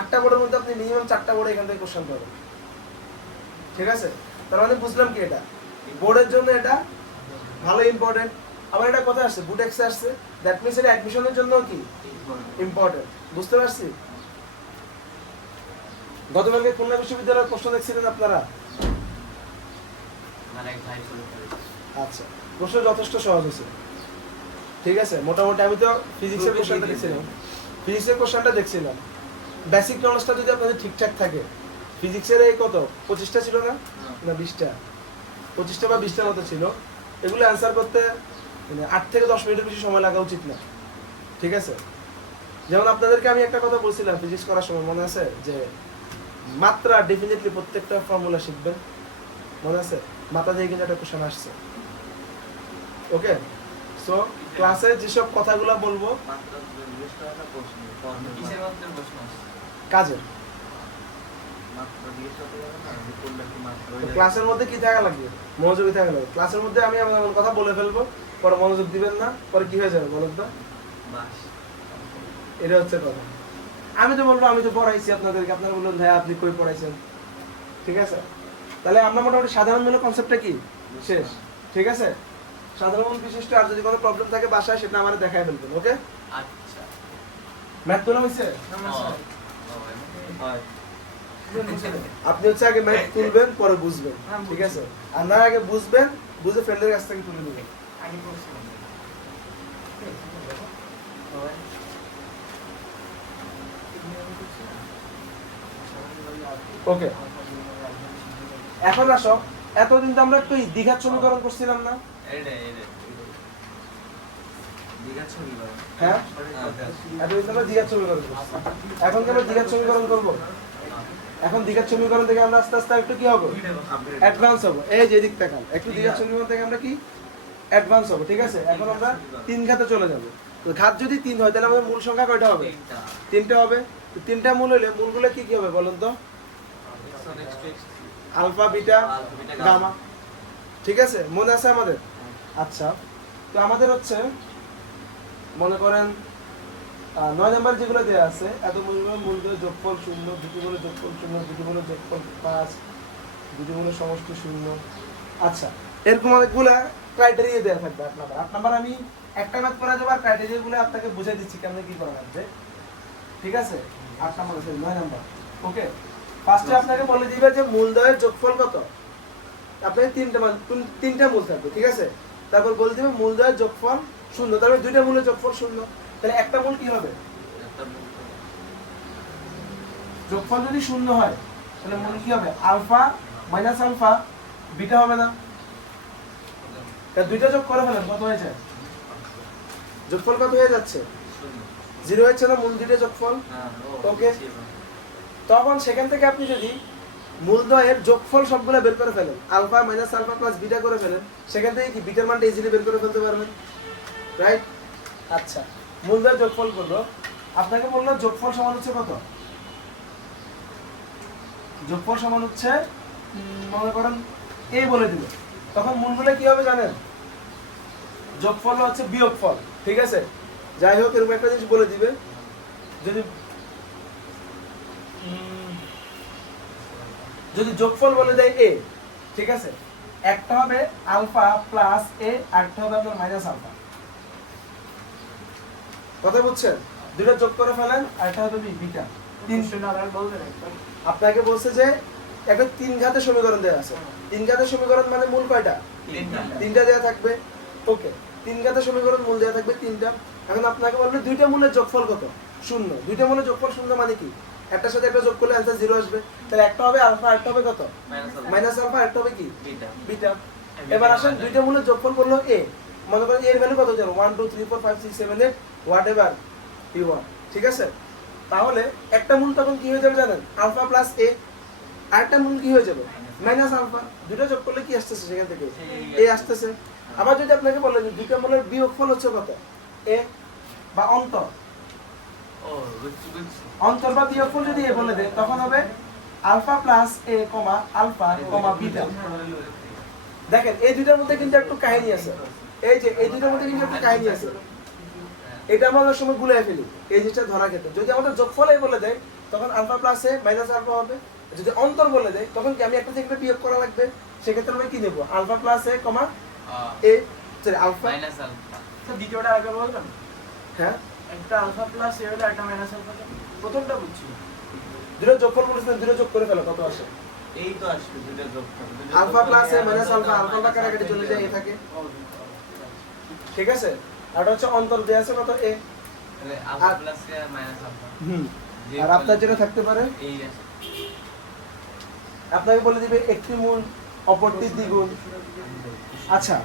8টা বোর্ডের মধ্যে আপনি মিনিমাম 4টা বোর্ডে এখান থেকে কোশ্চেন পাবেন ঠিক আছে তার মানে বুঝলাম কি এটা বোর্ডের জন্য এটা ভালো ইম্পর্টেন্ট আবার এটা কথা আসছে বুট এক্স আসছে দ্যাট মিন্স এটা অ্যাডমিশনের জন্য কি ইম্পর্টেন্ট বুঝতে পারছি গতকালকে খুলনা বিশ্ববিদ্যালয়ের প্রশ্ন দেখছিলেন আপনারা আচ্ছা প্রশ্ন যথেষ্ট সহজ আছে ঠিক আছে মোটামুটি আমি তো ফিজিক্সের কোশ্চেনটা দেখছিলাম ফিজিক্সের কোশ্চেনটা দেখছিলাম বেসিক নলেজটা যদি আপনাদের ঠিকঠাক থাকে ফিজিক্সের এই কত 25টা ছিল না না 20টা 25টা বা 20টার মতো ছিল এগুলো অ্যানসার করতে মানে 8 থেকে 10 মিনিটের বেশি সময় লাগা উচিত না ঠিক আছে যেমন আপনাদেরকে আমি একটা কথা বলছিলাম ফিজিক্স করার সময় মনে আছে যে মাত্রা ডেফিনেটলি প্রত্যেকটা ফর্মুলা শিখবেন মনে আছে মাথা দিয়ে কিন্তু একটা কোশ্চেন আসছে ওকে সো ক্লাসে যেসব কথাগুলো বলবো কাজের ক্লাসের মধ্যে কি থাকা লাগবে মনোযোগী থাকা লাগবে ক্লাসের মধ্যে আমি এমন কথা বলে ফেলবো পরে মনোযোগ দিবেন না পরে কি হয়ে যাবে বলেন তো এটা হচ্ছে কথা আমি তো বলবো আমি তো পড়াইছি আপনাদেরকে আপনারা বললেন ভাই আপনি কই পড়াইছেন ঠিক আছে তাহলে আমরা মোটামুটি সাধারণ মূল কনসেপ্টটা কি শেষ ঠিক আছে সাধারণ মূল বিশিষ্ট আর যদি কোনো প্রবলেম থাকে বাসায় সেটা আমারে দেখায় ফেলবেন ওকে আচ্ছা ম্যাথ তোলা হইছে আপনি হচ্ছে আগে ম্যাথ তুলবেন পরে বুঝবেন ঠিক আছে আর না আগে বুঝবেন বুঝে ফ্রেন্ডের কাছ থেকে তুলে নেবেন ওকে এখন আসো এতদিন তো আমরা একটু দীঘার সমীকরণ করছিলাম না হ্যাঁ এতদিন আমরা দ্বিঘাত সমীকরণ করছি। এখন কি আমরা দ্বিঘাত সমীকরণ করব? এখন দ্বিঘাত সমীকরণ থেকে আমরা আস্তে আস্তে একটু কি হবো, অ্যাডভান্স হবো। এই যে দিক তাকান, একটু দ্বিঘাত সমীকরণ থেকে আমরা কি অ্যাডভান্স হবো, ঠিক আছে? এখন আমরা তিন ঘাতে চলে যাবো। তো ঘাত যদি 3 হয় তাহলে আমাদের মূল সংখ্যা কয়টা হবে? 3টা হবে। তো 3টা মূল হলে মূলগুলো কি কি হবে বলুন তো? আলফা, বিটা, গামা, ঠিক আছে? মনে আছে আমাদের? আচ্ছা, তো আমাদের হচ্ছে মনে করেন 9 নাম্বার যেগুলো দেওয়া আছে, এত মূলদের যোগফল 0, দুটি মূলের যোগফল 0, দুটি মূলের যোগফল 5, দুটি মূলের সমষ্টি 0। আচ্ছা, এরকম অনেকগুলা ক্রাইটেরিয়া দেওয়া থাকবে। 8 নাম্বার আমি একটা ম্যাথ করা যাবে আর ক্রাইটেরিয়াগুলো আপনাকে বুঝিয়ে দিচ্ছি কেমনে কি করা লাগবে, ঠিক আছে? 8 নাম্বার আছে, 9 নাম্বার। ওকে, ফার্স্টে আপনাকে বলে দিবে যে মূলদ্বয়ের যোগফল কত। আপনাকে তিনটা মূল থাকবে, ঠিক আছে? তারপর বলে দিবে মূলদ্বয়ের যোগফল 0, তারপর দুইটা মূলের যোগফল 0। তাহলে একটা মূল কি হবে? যোগফল যদি 0 হয় তাহলে মূল কি হবে? আলফা মাইনাস আলফা বিটা হবে না? তাহলে দুইটা যোগ করে ফেলেন, কত হয়ে যায়? যোগফল কত হয়ে যাচ্ছে? 0 হচ্ছে না মূল দুইটা যোগফল? ওকে, তখন সেখান থেকে আপনি যদি মূলদ্বয়ের যোগফল সবগুলো বের করে ফেলেন, alpha minus alpha plus beta করে ফেলেন, সেখান থেকে কি বিটার মানটা ইজিলি বের করে ফেলতে পারবেন, রাইট? আচ্ছা, মূলদ্বয়ের যোগফল করলো, আপনাকে বললো যোগফল সমান হচ্ছে কত? যোগফল সমান হচ্ছে মনে করেন a বলে দিল, তখন মূলগুলো কি হবে জানেন? যোগফল হচ্ছে বিয়োগফল, ঠিক আছে? যাই হোক, এরকম একটা জিনিস বলে দিবে, যদি যোগফল বলে দেয় a, ঠিক আছে? একটা হবে আলফা প্লাস a, আরেকটা হবে আপনার মাইনাস আলফা। কথা বুঝছেন? দুটো যোগ করে ফেলেন, আরেকটা হবে বিটা। আপনাকে বলছে যে একটা 3 ঘাতের সমীকরণ দেওয়া আছে। 3 ঘাতের সমীকরণ মানে মূল কয়টা? 3টা দেওয়া থাকবে। ওকে, 3 ঘাতের সমীকরণ মূল দেওয়া থাকবে 3টা। এখন আপনাকে বলবে দুইটা মূলের যোগফল কত? 0। দুইটা মূলের যোগফল 0 মানে কি? একটার সাথে একটা যোগ করলে অ্যানসার 0 আসবে। তাহলে একটা হবে আলফা, একটা হবে কত? মাইনাস আলফা, একটা হবে কি? বিটা। এবার আসেন দুইটা মূলের যোগফল করলো a, মনে করেন এর ভ্যালু কত জানো? 1 2 3 4 5 6 7 8 হোয়াটএভার ইউ ওয়ান্ট, ঠিক আছে? তাহলে একটা মূল তখন কি হয়ে যাবে জানেন? আলফা প্লাস a, আরেকটা মূল কি হয়ে যাবে? Minus alpha. দুটো যোগ করলে কি আসতেছে সেখান থেকে? a আসতেছে। আবার যদি আপনাকে বলে যে দুটো মূলের বিয়োগফল হচ্ছে কত? a বা অন্তর, অন্তর বা বিয়োগফল যদি a বলে দেয়, তখন হবে alpha plus a, alpha, beta. দেখেন এই দুইটার মধ্যে কিন্তু একটু কাহিনী আছে। এই যে এই দুইটার মধ্যে কিন্তু একটু কাহিনী আছে, এটা আমরা অনেক সময় গুলিয়ে ফেলি এই জিনিসটা ধরা ক্ষেত্রে। যদি আমাদের যোগফল a বলে দেয়, তখন alpha plus a minus alpha হবে। যদি অন্তর বলে দেয়, তখন কি আমি একটা থেকে একটা বিয়োগ করা লাগবে, সেক্ষেত্রে আমি কি নেব? Alpha plus a, a, sorry alpha minus alpha. তো দ্বিতীয়টা আগে বললাম, হ্যাঁ একটা আলফা প্লাস a হলো, একটা মাইনাস আলফা। প্রথমটা বুঝছি, দুটো যোগফল বলেছেন, দুটো যোগ করে ফেলো, কত আসে? এই তো আসবে দুটো যোগ করতে। Alpha plus a minus alpha, alpha কাটাকাটি চলে যায়, a থাকে, ঠিক আছে? আর হচ্ছে অন্তর দেয়া আছে কত? a, তাহলে alpha plus a minus alpha. আর আপনার যেটা থাকতে পারে এই আছে, আপনাকে বলে দিবে একটি মূল অপরটির দ্বিগুণ। আচ্ছা,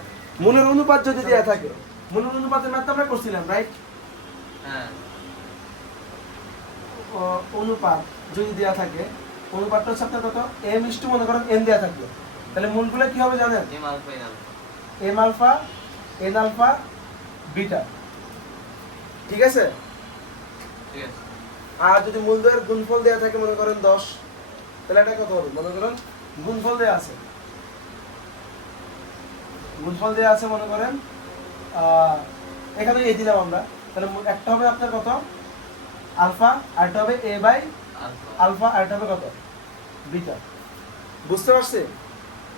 মূলের অনুপাত যদি দেয়া থাকে, মূলের অনুপাতের ম্যাথ আমরা করছিলাম, রাইট? হ্যাঁ, অনুপাত যদি দেয়া থাকে, অনুপাতটা হচ্ছে আপনার কত? m ইস টু মনে করেন n দেয়া থাকবে, তাহলে মূলগুলো কি হবে জানেন? m alpha n alpha, m alpha n alpha beta, ঠিক আছে? ঠিক আছে। আর যদি মূলদ্বয়ের গুণফল দেয়া থাকে মনে করেন 10, তাহলে এটা কত হবে? মনে করেন গুণফল দেয়া আছে, গুণফল দেয়া আছে মনে করেন এখানে a দিলাম আমরা, তাহলে একটা হবে আপনার কত? আলফা, আরেকটা হবে a বাই আলফা, আরেকটা হবে কত? বিটা। বুঝতে পারছি?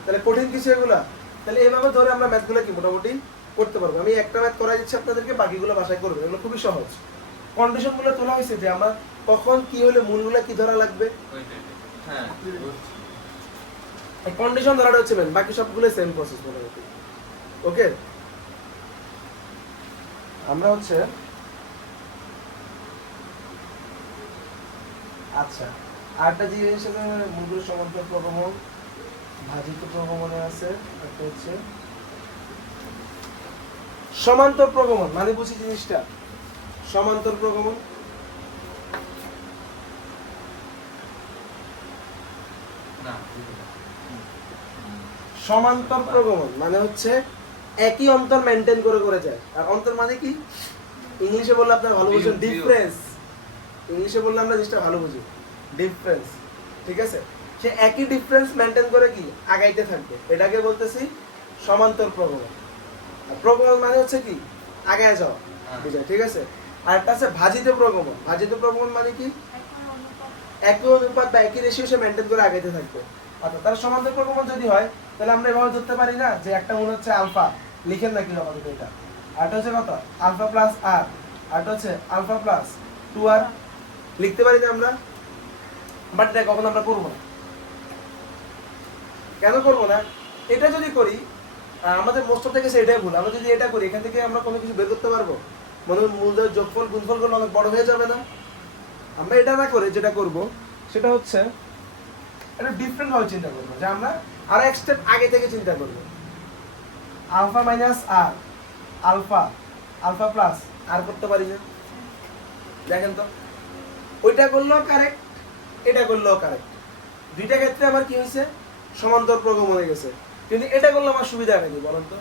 তাহলে কঠিন কিছু এগুলা? তাহলে এইভাবে ধরে আমরা ম্যাথগুলো কি মোটামুটি করতে পারবো। আমি একটা ম্যাথ করাই দিচ্ছি আপনাদেরকে, বাকিগুলো বাসায় করবেন। এগুলো খুবই সহজ। কন্ডিশনগুলো তোলা হয়েছে যে আমরা কখন কি হলে মূলগুলো কি ধরা লাগবে, হ্যাঁ, এই কন্ডিশন ধরাটা হচ্ছে মেন, বাকি সবগুলো সেম প্রসেস মোটামুটি। ওকে, আমরা হচ্ছে আচ্ছা আরেকটা জিনিস মূলগুলো সমান্তরাল প্রগমন, ভাজিত প্রগমনে আছে, একটা হচ্ছে সমান্তর প্রগমন মানে বুঝি জিনিসটা, সমান্তর প্রগমন না সমান্তর প্রগমন মানে হচ্ছে একই অন্তর মেনটেন করে করে যায়। আর অন্তর মানে কি, ইংলিশে বললে আপনারা ভালো বুঝুন, বিয়োগ। ডিফারেন্স। ইংলিশে বললে আমরা জিনিসটা ভালো বুঝি, ডিফারেন্স। ঠিক আছে, সে একই ডিফারেন্স মেনটেন করে কি আগাইতে থাকবে, এটাকে বলতেছি সমান্তর প্রগমন। আর প্রগমন মানে হচ্ছে কি আগায় যাওয়া, বুঝায়। ঠিক আছে, আর একটা আছে ভাজিত প্রগমন। ভাজিত প্রগমন মানে কি একই অনুপাত বা একই রেশিও সে মেনটেন করে আগাইতে থাকবে। অর্থাৎ তার সমান্তর প্রগমন যদি হয় তাহলে আমরা এভাবে ধরতে পারি না যে একটা মনে হচ্ছে আলফা, লিখেন না কি আমাদের এটা, আরটা হচ্ছে কত আলফা প্লাস আর, আরটা হচ্ছে আলফা প্লাস 2r, লিখতে পারি না আমরা? বাট এটা কখন আমরা করবো না। কেন করবো না? এটা যদি করি আমাদের মোস্ট অফ থেকে এটাই ভুল। আমরা যদি এটা করি এখান থেকে আমরা কোনো কিছু বের করতে পারবো? মনে হয় মূলধনের যোগফল গুণফল করলে অনেক বড় হয়ে যাবে না? আমরা এটা না করে যেটা করব সেটা হচ্ছে এটা ডিফারেন্ট ভাবে চিন্তা করবো, যে আমরা আরো এক স্টেপ আগে থেকে চিন্তা করব। আলফা মাইনাস আর, আলফা আলফা প্লাস আর করতে পারি না? দেখেন তো, ওইটা করলেও কারেক্ট, এটা করলেও কারেক্ট। দুইটা ক্ষেত্রে আমার কি হয়েছে, সমান্তর প্রগমন হয়ে গেছে। কিন্তু এটা করলে আমার সুবিধা নাকি বলেন তো?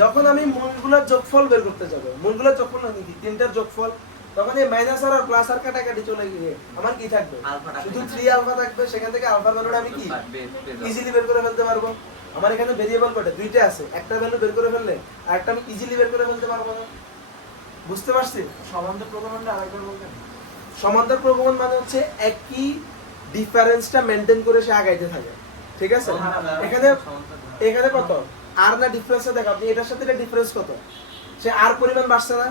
যখন আমি মূলগুলোর যোগফল বের করতে যাব, মূলগুলোর যোগফল নাকি তিনটার যোগফল, তখন এই মাইনাস আর প্লাস আর কাটাকাটি চলে গিয়ে আমার কি থাকবে, শুধু 3 আলফা থাকবে। সেখান থেকে আলফার ভ্যালুটা আমি কি ইজিলি বের করে ফেলতে পারবো। আমার এখানে ভেরিয়েবল কয়টা, দুইটা আছে, একটা ভ্যালু বের করে ফেললে আরেকটা আমি ইজিলি বের করে ফেলতে পারবো না। বুঝতে পারছি? সমান্তর প্রগমনটা আরেকবার বলবেন। সমান্তর প্রগমন মানে হচ্ছে একই ডিফারেন্সটা মেইনটেইন করে সে আগাইতে থাকে। ঠিক আছে, এখানে এখানে কত আর না ডিফারেন্সটা দেখো আপনি, এটার সাথে এটা ডিফারেন্স কত, সে আর পরিমাণ বাড়ছে না?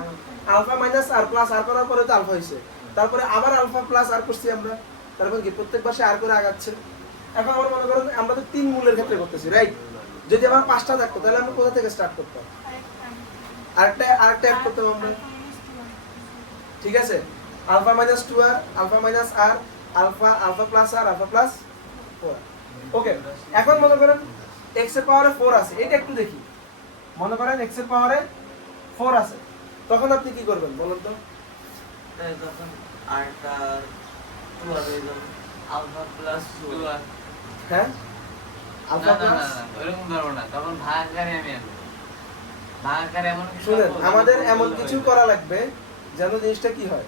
আলফা মাইনাস আর প্লাস আর করার পরে তো আলফা হয়েছে, তারপরে আবার আলফা প্লাস আর করছি আমরা, তারপর কি প্রত্যেকবার সে আর করে আগাচ্ছে। এখন আমরা মনে করেন আমরা তো 3 মূলের ক্ষেত্রে করতেছি, রাইট? যদি আমার 5টা থাকতো তাহলে আমরা কোথা থেকে স্টার্ট করতাম? আরেকটা অ্যাড করতাম আমরা। ঠিক আছে, alpha minus 2r, alpha minus r, alpha alpha plus r, alpha plus 4। Okay, এখন মনে করেন x এর পাওয়ারে 4 আছে, এটা একটু দেখি। মনে করেন x এর পাওয়ারে 4 আছে, তখন আপনি কি করবেন বলুন তো? তখন আরটা 2r হয়ে যাবে, আলফা প্লাস 2r। হ্যাঁ, আলফা প্লাস ওইরকম ধরবো না, তখন ভাগাকারে আমি আনবো। ভাগাকারে এমন কিছু শুনেন, করবো, আমাদের যেন এমন ভুল কিছু হয়ে করা লাগবে যেন জিনিসটা কি হয়, যায়।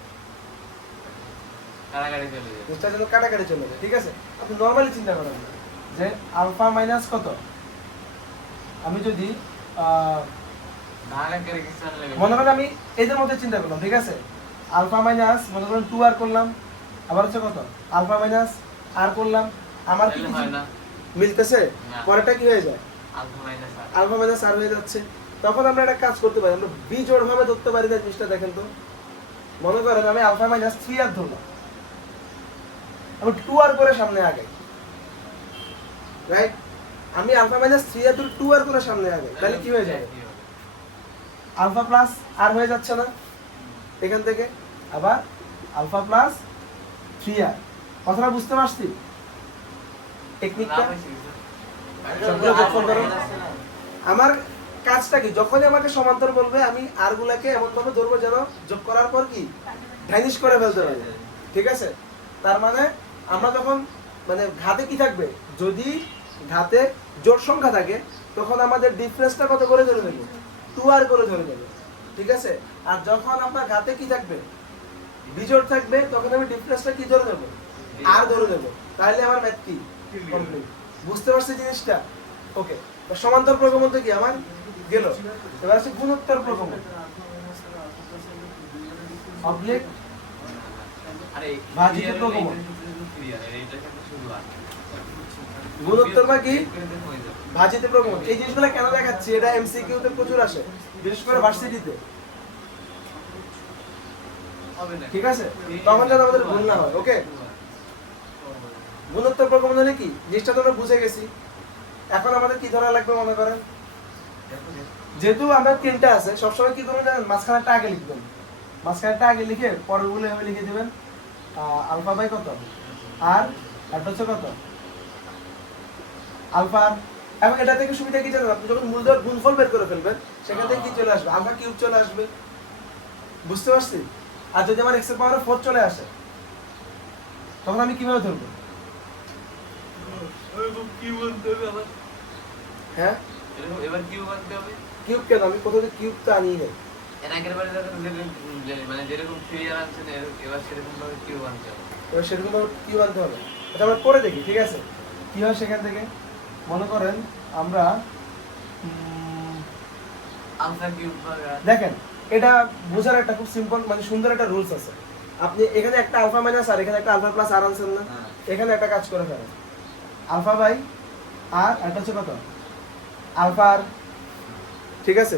কারাগারে চলে যায়। জিনিসটা যেন কাটাকাটি চলে যায়। ঠিক আছে, আপনি নরমালি চিন্তা করেন যে আলফা মাইনাস কত, আমি যদি ভাগাকারে কিছু আনলে মনে করেন আমি এদের মধ্যে চিন্তা করলাম, ঠিক আছে, আলফা মাইনাস মনে করেন 2r করলাম, আবার হচ্ছে কত আলফা মাইনাস আর করলাম, আমার কি তাহলে হয় না। মিলতেছে? না। পরেরটা কি হয়ে যায়, আলফা মাইনাস আর। আলফা মাইনাস আর হয়ে যাচ্ছে। তখন আমরা একটা কাজ করতে পারি, আমরা বিজোড় ভাবে ধরতে পারি না জিনিসটা। দেখেন তো, মনে করেন আমি আলফা মাইনাস 3r ধরলাম, আমি 2r করে সামনে আগাই, রাইট? আমি আলফা মাইনাস 3r ধরে 2r করে সামনে আগাই, তাহলে কি হয়ে যাবে, আলফা প্লাস আর হয়ে যাচ্ছে না? এখান থেকে আবার আলফা প্লাস 3r। কথাটা বুঝতে পারছি টেকনিকটা? সবগুলো যোগফল করো। আমার কাজটা কি, যখনই আমাকে সমান্তর বলবে আমি আর গুলাকে এমন ভাবে ধরবো যেন যোগ করার পর কি ভ্যানিশ করে ফেলতে পারি। ঠিক আছে, তার মানে আমরা যখন মানে ঘাতে কি থাকবে, যদি ঘাতে জোড় সংখ্যা থাকে তখন আমাদের ডিফারেন্সটা কত করে ধরে দেবো, 2r করে ধরে দেবো। ঠিক আছে, আর যখন আপনার ঘাতে কি থাকবে, বিজোড় থাকবে, তখন আমি ডিফারেন্সটা কি ধরে দেবো, আর ধরে দেবো। তাহলে আমার ম্যাথ কি কমপ্লিট। বুঝতে পারছি জিনিসটা? ওকে, তো সমান্তর প্রগমন তো কি আমার গেল। এবার আছে গুণোত্তর প্রগমন। অবজেক্ট আরে ভাজিত প্রগমন। ক্লিয়ার, এইটা কিন্তু শুরু আর গুণোত্তর বা কি হয়ে যাবে। ভাজিত প্রগমন। এই জিনিসগুলো কেন দেখাচ্ছি, এটা এমসিকিউ তে প্রচুর আসে, বিশেষ করে ভার্সিটিতে। হবে না। ঠিক আছে, তখন যেন আমাদের ভুল না হয়। ওকে, গুণোত্তর প্রগমন মানে কি জিনিসটা তো আমরা বুঝে গেছি। এখন আমাদের কি ধরা লাগবে মনে করেন, যেহেতু আমরা 3টা আছে, সবসময় কি করবেন জানেন, মাঝখানেরটা আগে লিখবেন, মাঝখানেরটা আগে লিখে পরেরগুলো এভাবে লিখে দিবেন। আলফা বাই কত আর একটা হচ্ছে কত আলফা এবং এটা থেকে সুবিধা কি জানেন, আপনি যখন মূল দেওয়ার গুণফল বের করে ফেলবেন সেখান থেকে কি চলে আসবে, আলফা কিউব চলে আসবে। বুঝতে পারছি? আর যদি আমার এক্স এর পাওয়ার 4 চলে আসে তখন আমি কিভাবে ধরবো? হ্যাঁ এবার কিউ বানতে হবে। কিউব কেন, আমি কোথাও কিউব তো আনিই নাই। এর আগের বারে যখন মানে যেরকম ফিগার আনছেন এবার সেরকম ভাবে কিউ বানতে হবে। এবার সেরকম ভাবে কিউব আনতে হবে। এটা আমরা পরে দেখি, ঠিক আছে? কি হয় সেখান থেকে মনে করেন আমরা আলফা কিউব দেখেন এটা বোঝার একটা খুব সিম্পল মানে সুন্দর একটা রুলস আছে। আপনি এখানে একটা আলফা মাইনাস আর এখানে একটা আলফা প্লাস আর আনছেন না, এখানে একটা কাজ করে ফেলেন আলফা বাই আর এটা হচ্ছে কত আলফা আর, ঠিক আছে?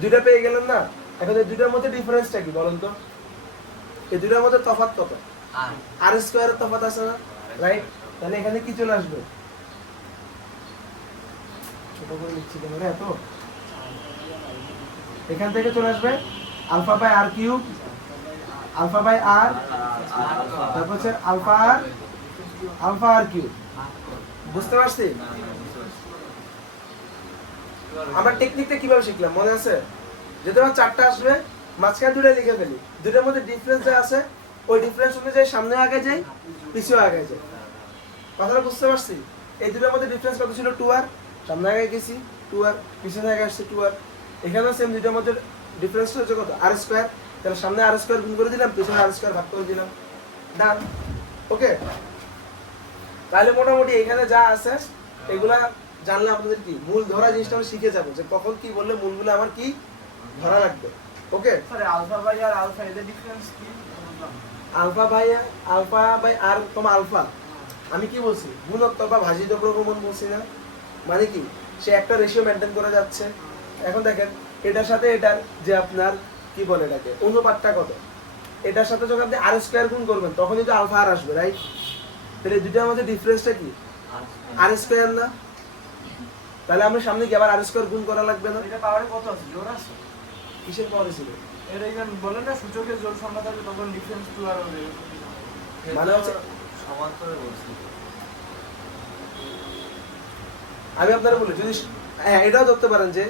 দুইটা পেয়ে গেলেন না? এখন এই দুইটার মধ্যে ডিফারেন্সটা কি বলেন তো? এই দুইটার মধ্যে তফাৎ কত? আর স্কয়ারের তফাৎ আছে না, রাইট? তাহলে এখানে কি চলে আসবে? ছোট করে লিখছি কেন রে এত? এখান থেকে চলে আসবে alpha by r cube, alpha by r, তারপর হচ্ছে আলফা আর কিউব। বুঝতে পারছি? আমরা টেকনিকটা কিভাবে শিখলাম মনে আছে? যদি আমার 4টা আসবে মাঝখানে দুটো লিখে ফেলি, দুটোর মধ্যে ডিফারেন্স যা আছে ওই ডিফারেন্স অনুযায়ী সামনে আগে যাই পিছনে আগে যাই। কথাটা বুঝতে পারছি? এই দুটোর মধ্যে ডিফারেন্স কত ছিল? 2 আর, সামনে আগে গেছি 2 আর, পিছনে আগে আসছে 2 আর। এখানেও সেম দুটোর মধ্যে ডিফারেন্স হচ্ছে কত? আর স্কয়ার। তাহলে সামনে আর স্কয়ার গুণ করে দিলাম, পিছনে আর স্কয়ার ভাগ করে দিলাম, ডান। ওকে, তাহলে মোটামুটি এখানে যা আছে এগুলা জানলে আপনাদের কি মূল ধরা জিনিসটা আমরা শিখে যাবো যে কখন কি বললে মূলগুলো আমার কি ধরা লাগবে। Okay, sir alpha by r alpha এদের ডিফারেন্স কি? আলফা বাই আর তোমার আলফা আমি কি বলছি? গুণোত্তর বা ভাজিত প্রগমন বলছি না? মানে কি সে একটা রেশিও মেনটেন করে যাচ্ছে। এখন দেখেন এটার সাথে এটার যে আপনার কি বলে এটাকে অনুপাতটা কত, এটার সাথে যখন আপনি আর স্কয়ার গুণ করবেন তখনই তো আলফা আর আসবে, রাইট? তাহলে দুটোর মধ্যে ডিফারেন্সটা কি? আর স্কয়ার না? তাহলে আমরা সামনে কি আবার আর স্কয়ার গুণ করা লাগবে না? এটা পাওয়ারে কত আছে? জোর আছে? কিসের পাওয়ার ছিল? এটা ইভেন বলেন না সূচকের জোর সমান থাকলে তখন ডিফারেন্স 2 আর হবে। মানে হচ্ছে সমান্তরে বলছি। আমি আপনারা বলি যদি হ্যাঁ এটাও ধরতে পারেন যে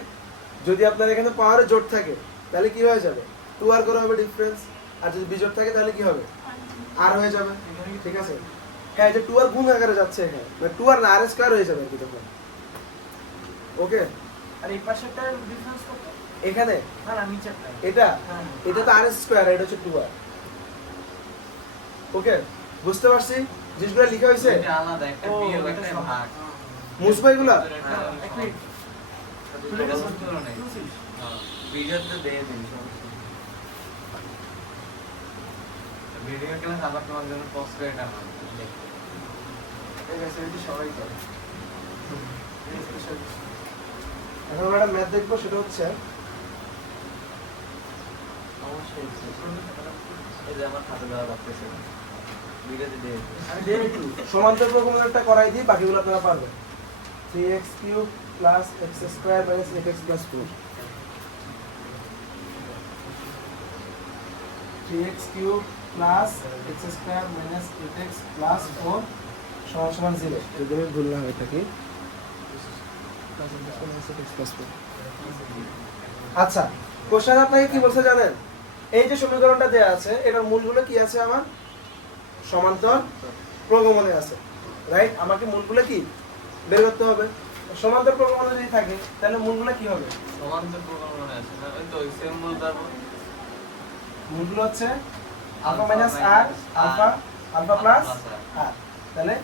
যদি আপনার এখানে পাওয়ারে জোট থাকে তাহলে কি হয়ে যাবে? 2 আর করে হবে ডিফারেন্স, আর যদি বিজোট থাকে তাহলে কি হবে? আর হয়ে যাবে, ঠিক আছে? হ্যাঁ যে 2 আর গুণ আকারে যাচ্ছে এখানে, মানে 2 আর না আর স্কয়ার হয়ে যাবে কি তখন। ওকে, আর এই পাশেরটার ডিফারেন্স কত? এখানে না না নিচেরটা। এটা হ্যাঁ। এটা তো আর স্কয়ার, এটা হচ্ছে 2 আর। ওকে, বুঝতে পারছি? জিনিসগুলো লেখা হয়েছে? এটা আলাদা একটা ও, বিয়োগ এটা একটা সব। ভাগ। মুছবো এগুলা? এক মিনিট। এটা সূত্র নেই। বুঝছিস? হ্যাঁ। ভিডিওতে দিয়ে দিন সমস্যা নেই। ভিডিও ক্লাস আবার তোমার জন্য পজ করে টাকা এই ফ্যাসিলিটি সবাই করে। এখন আমরা ম্যাথ দেখবো, সেটা হচ্ছে অবশ্যই এই যে আমার হাতে দেওয়া লাগতেছে ভিডিওতে দিয়ে দিন। আমি দিয়ে একটু সমান্তর প্রকরণটা করাই দিই, বাকিগুলো আপনারা পারবেন। 3x cube plus x square minus 8x plus 4, 3x cube plus x square minus 8x plus 4 সমান সমান 0। যদি আমি ভুল না হয়ে থাকি। আচ্ছা, কোশ্চেন আপনাকে কি বলছে জানেন? এই যে সমীকরণটা দেয়া আছে এটার মূলগুলো কি আছে? আমার সমান্তর প্রগমনে আছে, রাইট? আমাকে মূলগুলো কি বের করতে হবে। সমান্তর প্রগমনে যদি থাকে তাহলে মূলগুলো কি হবে? সমান্তর প্রকরণ আছে না? ওই তো সেম মূল তারপর মূলগুলো হচ্ছে আলফা মাইনাস আর, আলফা প্লাস আর। তাহলে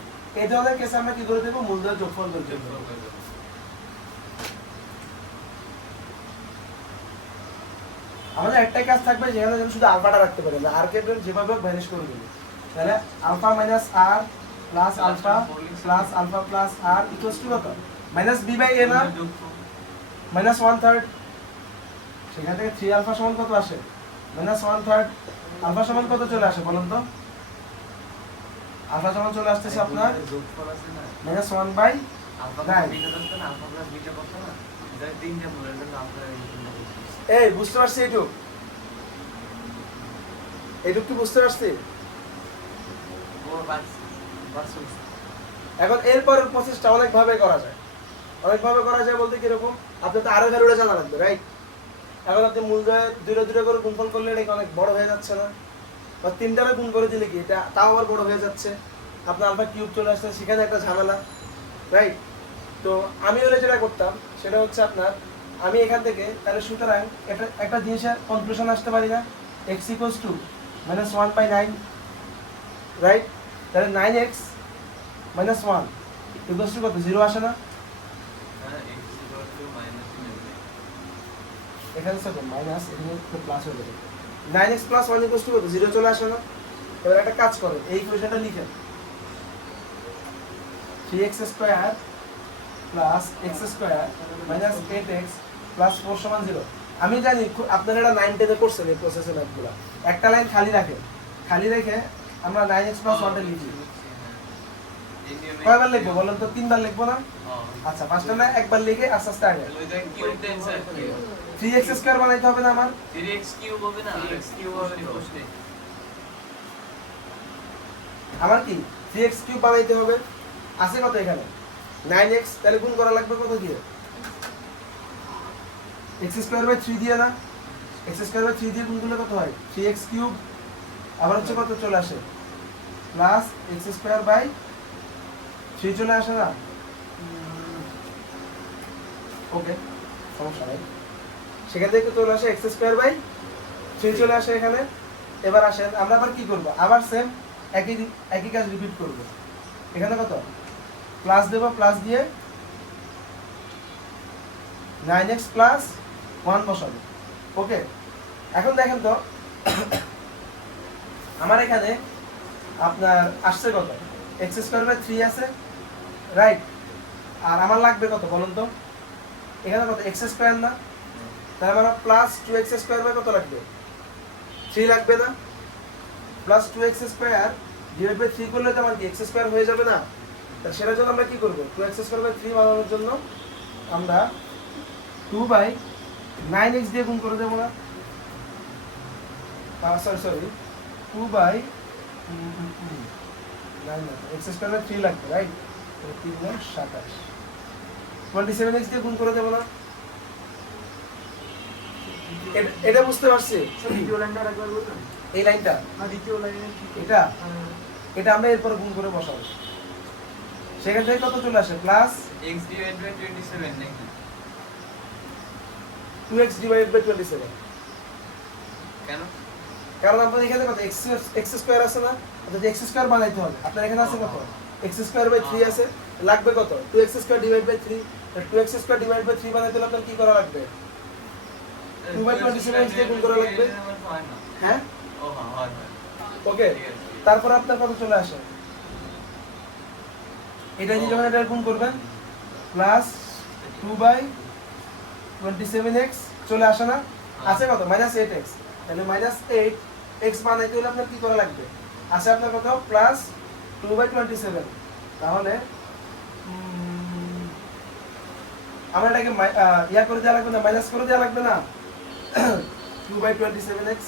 এই ধরনের কেসে আমরা কি করে দেব? মূলদের যোগফল করে দেব। আমাদের একটাই কাজ থাকবে যেখানে যেন শুধু আলফাটা রাখতে পারি, আর কে যেভাবে ভ্যানিশ করে দেব। তাহলে alpha minus R plus alpha plus R equals to কত? মাইনাস বি বাই এ না? মাইনাস 1/3। সেখান থেকে 3 আলফা সমান কত আসে? মাইনাস 1/3। আলফা সমান কত চলে আসে বলুন তো? আলফা সমান চলে আসতেছে আপনার যোগফল আছে না? Minus 1 by alpha Right. Plus beta করতে না আলফা প্লাস বিটা করতে না? এটা তিনটা মূলের জন্য আলফা এই তিনটা করতে। এই বুঝতে পারছি এইটুক কি বুঝতে পারছি? ও বাস বাস এখন এরপরের প্রসেসটা অনেক ভাবে করা যায়। অনেকভাবে করা যায় বলতে কিরকম, আপনার তো আরো ভ্যালুটা জানা লাগবে, রাইট? এখন আপনি মূলদয় দুটো দুটো করে গুণফল করলে এটা অনেক বড় হয়ে যাচ্ছে না? বা তিনটারে গুণ করে দিলে কি এটা তাও আবার বড় হয়ে যাচ্ছে, আপনার আলফা কিউব চলে আসছে, সেখানে একটা ঝামেলা, রাইট? তো আমি হলে যেটা করতাম সেটা হচ্ছে আপনার, আমি এখান থেকে তাহলে সুতরাং একটা জিনিসের কনক্লুশন আসতে পারি না, x equals to minus 1/9, right? তাহলে 9x মাইনাস 1 ইকুয়ালস টু কত, 0 আসে না? হ্যাঁ x equal to -11 এখানে সেটা মাইনাস, এখানে তো প্লাস হয়ে যাবে। 9x প্লাস 1 ইকুয়ালস টু কত, 0 চলে আসে না? এবার একটা কাজ করে এই ইকুয়েশনটা লিখেন, 3x square plus x square minus 8x plus 4 সমান 0। আমি জানি আপনারা এটা 9 10 এ করছেন এই প্রসেসের ম্যাথগুলো। একটা লাইন খালি রাখেন, খালি রেখে আমরা 9x প্লাস 1টা লিখি। এই নিয়মে কয়বার লিখবো বলেন তো? 3বার লিখবো না? হ্যাঁ আচ্ছা, পাঁচটা না একবার লিখে আস্তে আস্তে আগে ওইটা কিউব দেন স্যার 3x স্কয়ার বানাইতে হবে না আমার? 3x কিউব হবে না 3x কিউব হবে তো। প্রশ্নে আমার কি 3x কিউব বানাইতে হবে, আছে কত এখানে 9x, তাহলে গুণ করা লাগবে কত দিয়ে, x স্কয়ার বাই 3 দিয়ে না, x স্কয়ার বাই 3 দিয়ে গুণ করলে কত হয় 3x কিউব, আবার হচ্ছে কত চলে আসে প্লাস x স্কয়ার বাই 3 চলে আসে না? ওকে, সমস্যা নাই, সেখান থেকে চলে আসে x স্কয়ার বাই 3 চলে আসে এখানে। এবার আসেন আমরা আবার কি করব, আবার সেম একই কাজ রিপিট করব। এখানে কত প্লাস দেব, প্লাস দিয়ে 9x প্লাস 1 বসাবো। ওকে, এখন দেখেন তো আমার এখানে আপনার আসছে কত, x স্কয়ার বাই 3 আছে, রাইট? আর আমার লাগবে কত বলুন তো, এখানে কত x স্কয়ার না, তাহলে আমার প্লাস 2x স্কয়ার বাই কত লাগবে 3 লাগবে না? Plus 2x square divide by 3 করলে তো আমার কি x স্কয়ার হয়ে যাবে না? তাহলে সেটার জন্য আমরা কি করব, 2x স্কয়ার বাই 3 বানানোর জন্য আমরা 2/9x দিয়ে গুণ করে দেবো না? সরি 2/9 x স্কয়ার বাই 3 লাগবে, রাইট? 3 9 27, 27x দিয়ে গুণ করে দেবো না? এটা বুঝতে পারছি, দ্বিতীয় লাইনটা একবার বলুন। এই লাইনটা না, দ্বিতীয় লাইনে এটা এটা আমরা এরপর গুণ করে বসাবো, সেখান থেকে কত চলে আসে প্লাস x divided by 27 নাকি 2x ডিভাইডেড বাই 27, কেন কারণ আপনার এখানে কত x স্কয়ার আছে না, অর্থাৎ x স্কয়ার বানাইতে হবে। আপনার এখানে আছে কত x স্কয়ার বাই 3 আছে, লাগবে কত 2x square divide by 3, 2x square divide by 3 বানাইতে হলে আপনার কি করা লাগবে 2/27 দিয়ে গুণ করা লাগবে, হ্যাঁ? ও হ্যাঁ হয় হয় ওকে, ঠিক আছে তারপর আপনার কত চলে আসে, এটা দিয়ে যখন এটা গুণ করবেন প্লাস 2/27x চলে আসে না, আছে কত -8x, তাহলে -8x বানাইতে হলে আপনার কি করা লাগবে, আছে আপনার কত প্লাস 2/27, তাহলে আমরা এটাকে ইয়া করে দেওয়া লাগবে না, মাইনাস করে দেওয়া লাগবে না 2/27x।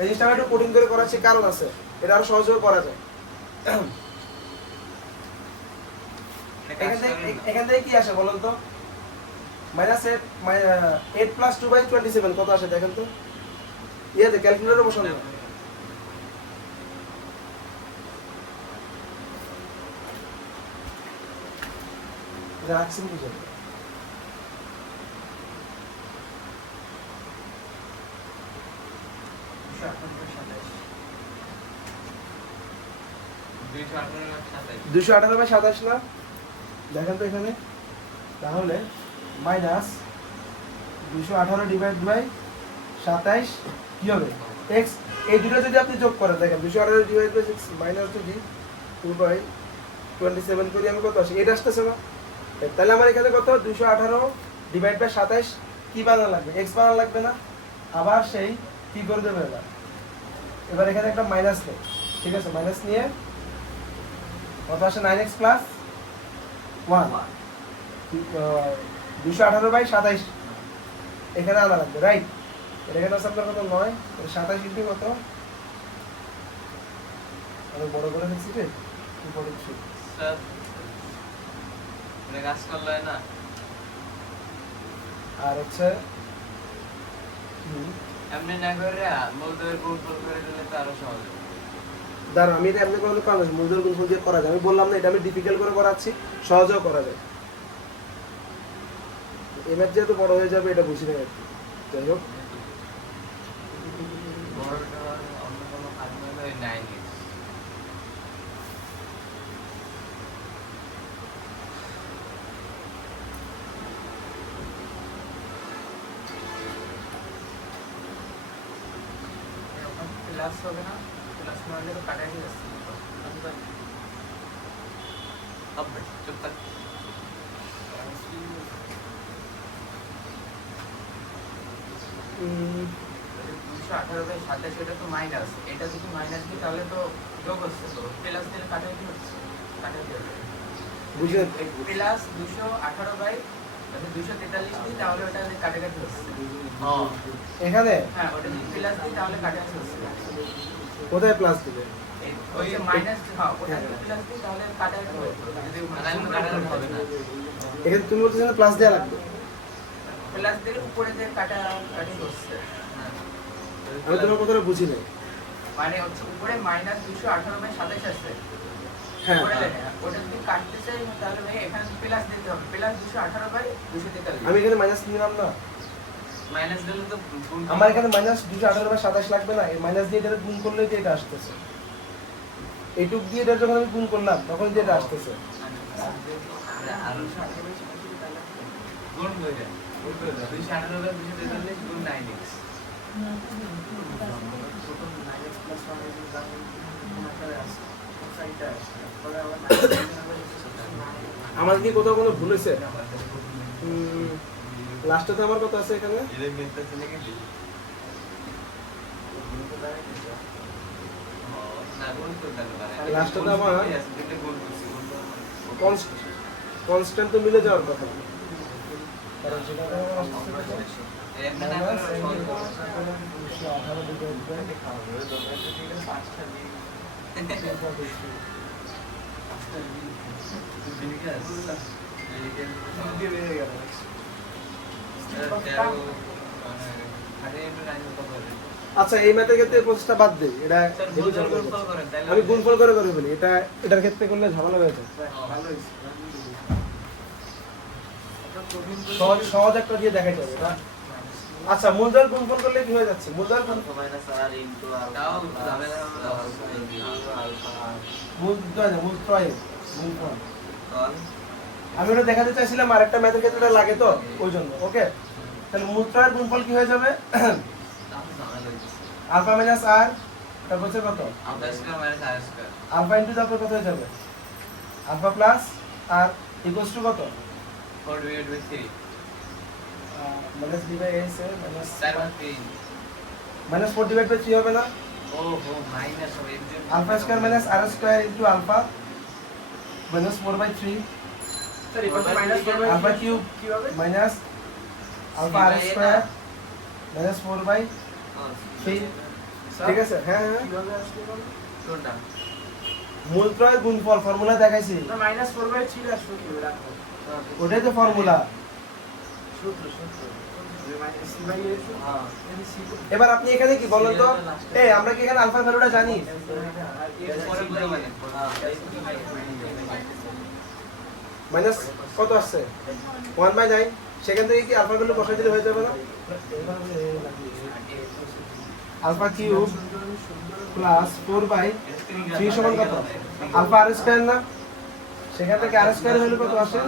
এই জিনিসটা আমি একটু কোডিং করে করাচ্ছি, কারণ আছে, এটা আরো সহজভাবে করা যায়। এখান থেকে কি আসে বলুন তো, -8 প্লাস 2/27 কত আসে দেখেন তো, ইয়াতে ক্যালকুলেটরে বসানো যায়। এটা রাখছেন কি জন্য? দুইশো 218 আঠারো বাই 27 না, দেখেন তো এখানে, তাহলে মাইনাস 218 ডিভাইড বাই 27 কি হবে x, এই দুটো যদি আপনি যোগ করেন দেখেন 218 ডিভাইড বাই 6 মাইনাস যদি 2/27 করি আমি কত আসে, এটা আসতেছে না? তাহলে আমার এখানে কত 218 ডিভাইড বাই 27 কি বানানো লাগবে, x বানানো লাগবে না? আবার সেই কি করে দেবে, এবার এখানে একটা মাইনাস নেই, ঠিক আছে? মাইনাস নিয়ে কত আসে 9x প্লাস 1, 218 বাই 27 এখানে আনা লাগবে, রাইট? এখানে আছে আপনার কত 9, 27 ইন্টু কত, আমি বড় করে লিখছি রে, কি বড় ছিল স্যার মানে কাজ করলে না আর হচ্ছে এমনি না করে মূলদয়ের গুণফল করে দিলে তো আরো সহজ হবে। দাঁড়া, আমি এটা এমনি করলে পারবো, মূলধন গুণফল দিয়ে করা যায়। আমি বললাম না এটা আমি ডিফিকাল্ট করে করাচ্ছি, সহজেও করা যায়। এমএফ যেহেতু বড় হয়ে যাবে এটা বুঝি না আর কি। যাই হোক, বড়টা অন্য কোনো কাজ হলে ওই 9x ক্লাস হবে না, ক্লাস না হলে তো কাটাই যাচ্ছে। হবে চুপ থাক। 218/27 এটা তো মাইনাস, এটা যদি মাইনাস দিই তাহলে তো যোগ হচ্ছে, তো প্লাস দিলে কাটাই কি হচ্ছে, কাটাই কি হবে বুঝে প্লাস 243 দিই তাহলে ওটা কাটাকাটি হচ্ছে। হ্যাঁ এখানে হ্যাঁ, ওটা যদি প্লাস দিই তাহলে কাটাকাটি হচ্ছে। কোথায় প্লাস দিবে? ওই যে মাইনাস, হ্যাঁ ওটা যদি প্লাস দিই তাহলে কাটাকাটি হবে। যদি আলাইন কাটানো হবে না। এখানে তুমি বলতেছো না প্লাস দেওয়া লাগবে। প্লাস দিলে উপরে যে কাটাকাটি হচ্ছে, আমি তোমার কথাটা বুঝি নাই। মানে হচ্ছে উপরে মাইনাস 218/27 আছে। হ্যাঁ, ওটা দেখেন, ওটা যদি কাটতে চাই তাহলে ভাই এখানে প্লাস দিতে হবে, প্লাস 218/243। আমি এখানে মাইনাস নিলাম না, মাইনাস দিলে তো গুণ আমার এখানে মাইনাস 218/27 লাগবে না। এই মাইনাস দিয়ে এটা গুণ করলে যে এটা আসতেছে, এইটুক দিয়ে এটা যখন আমি গুণ করলাম তখন যে এটা আসতেছে। আরো গুণ করে 218/243 গুণ 9x আমার কি কোথাও কোনো ভুল হয়েছে? লাস্টে তো আমার কথা আছে এখানে। এটা মেথড ছিল কি না গুণ করতে পারে লাস্টে তো আমার এটা গুণ করছি গুণ কনস্ট্যান্ট তো মিলে যাওয়ার কথা। কারণ সেটা তো আমার আসতেছে এখানে আবার সহজ আচ্ছা, এই ম্যাথের ক্ষেত্রে প্রসেসটা বাদ দেই, এটা আমি গুণফল করে করে ফেলি। এটার ক্ষেত্রে করলে ঝামেলা হয়ে যায়। সহজ একটা দিয়ে দেখা যাবে এটা। আচ্ছা, মূলধন গুণফল করলে কি হয়ে যাচ্ছে? মূলধন মূলধন মূলত্রয় গুণফল। আমি ওটা দেখাতে চাইছিলাম আরেকটা ম্যাথের ক্ষেত্রে এটা লাগে তো ওই জন্য। ওকে, তাহলে মূলত্রয়ের গুণফল কি হয়ে যাবে? আলফা মাইনাস আর, তারপর হচ্ছে কত? আলফা ইন্টু তারপর কত হয়ে যাবে? Alpha plus R equals to কত? মাইনাস ডি বাই এস এর মাইনাস 4 ডিভাইড বাই 3 হবে না? Alpha square minus R square into alpha minus 4 by 3 sir এটা তো মাইনাস আলফা কিউব কি হবে? Minus alpha R square minus 4 by 3। ঠিক আছে? হ্যাঁ হ্যাঁ, কিভাবে আসলে বলো? মূলত্রয় গুণফল ফর্মুলা দেখাইছি, না মাইনাস 4/3 আসলে কি রাখো? ওটাই তো ফর্মুলা। সূত্র মাইনাস c/a। হ্যাঁ, এখানে c এবার আপনি এখানে কি বলেন তো, এই আমরা কি এখানে আলফা ভ্যালুটা জানি? মাইনাস কত আসছে? 1/9। সেখান থেকে কি আলফা ভ্যালু বসাই দিলে হয়ে যাবে না? আলফা কিউব প্লাস 4/3 সমান কত? আলফা আর স্কয়ার না? সেখান থেকে আর স্কয়ার হলে কত আসে?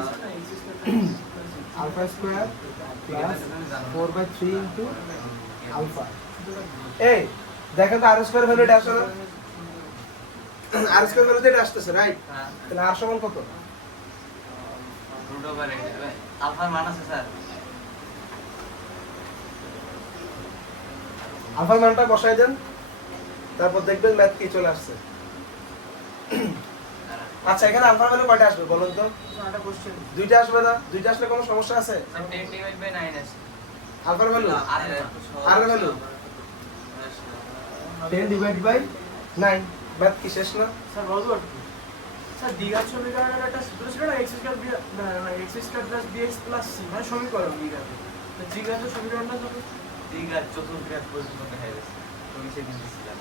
Alpha square plus 4/3 into alpha. এই দেখেন তো আর স্কয়ার ভ্যালু এটা আসে না? আর স্কয়ার ভ্যালু এটা আসতেছে, রাইট? তাহলে আর সমান কত? আলফার মান আছে স্যার আলফার মানটা বসাই দেন, তারপর দেখবেন ম্যাথ কি চলে আসছে। আচ্ছা, এখানে আলফার ভ্যালু কয়টা আসবে বলুন তো? একটা কোশ্চেন। দুইটা আসবে না? দুইটা আসলে কোনো সমস্যা আছে? 10/9 আছে আলফার ভ্যালু আর ভ্যালু 10/9। ম্যাথ কি শেষ না? স্যার বলবো স্যার দ্বিঘাত সমীকরণের একটা সূত্র ছিল না, x² না x² + bx + c, মানে সমীকরণ দ্বিঘাত। তো ঠিক আছে সমীকরণটা হবে ঠিক আছে চতুর্গ্রাস পর্যন্ত দেখা গেছে তুমি সেদিন দিছিলাম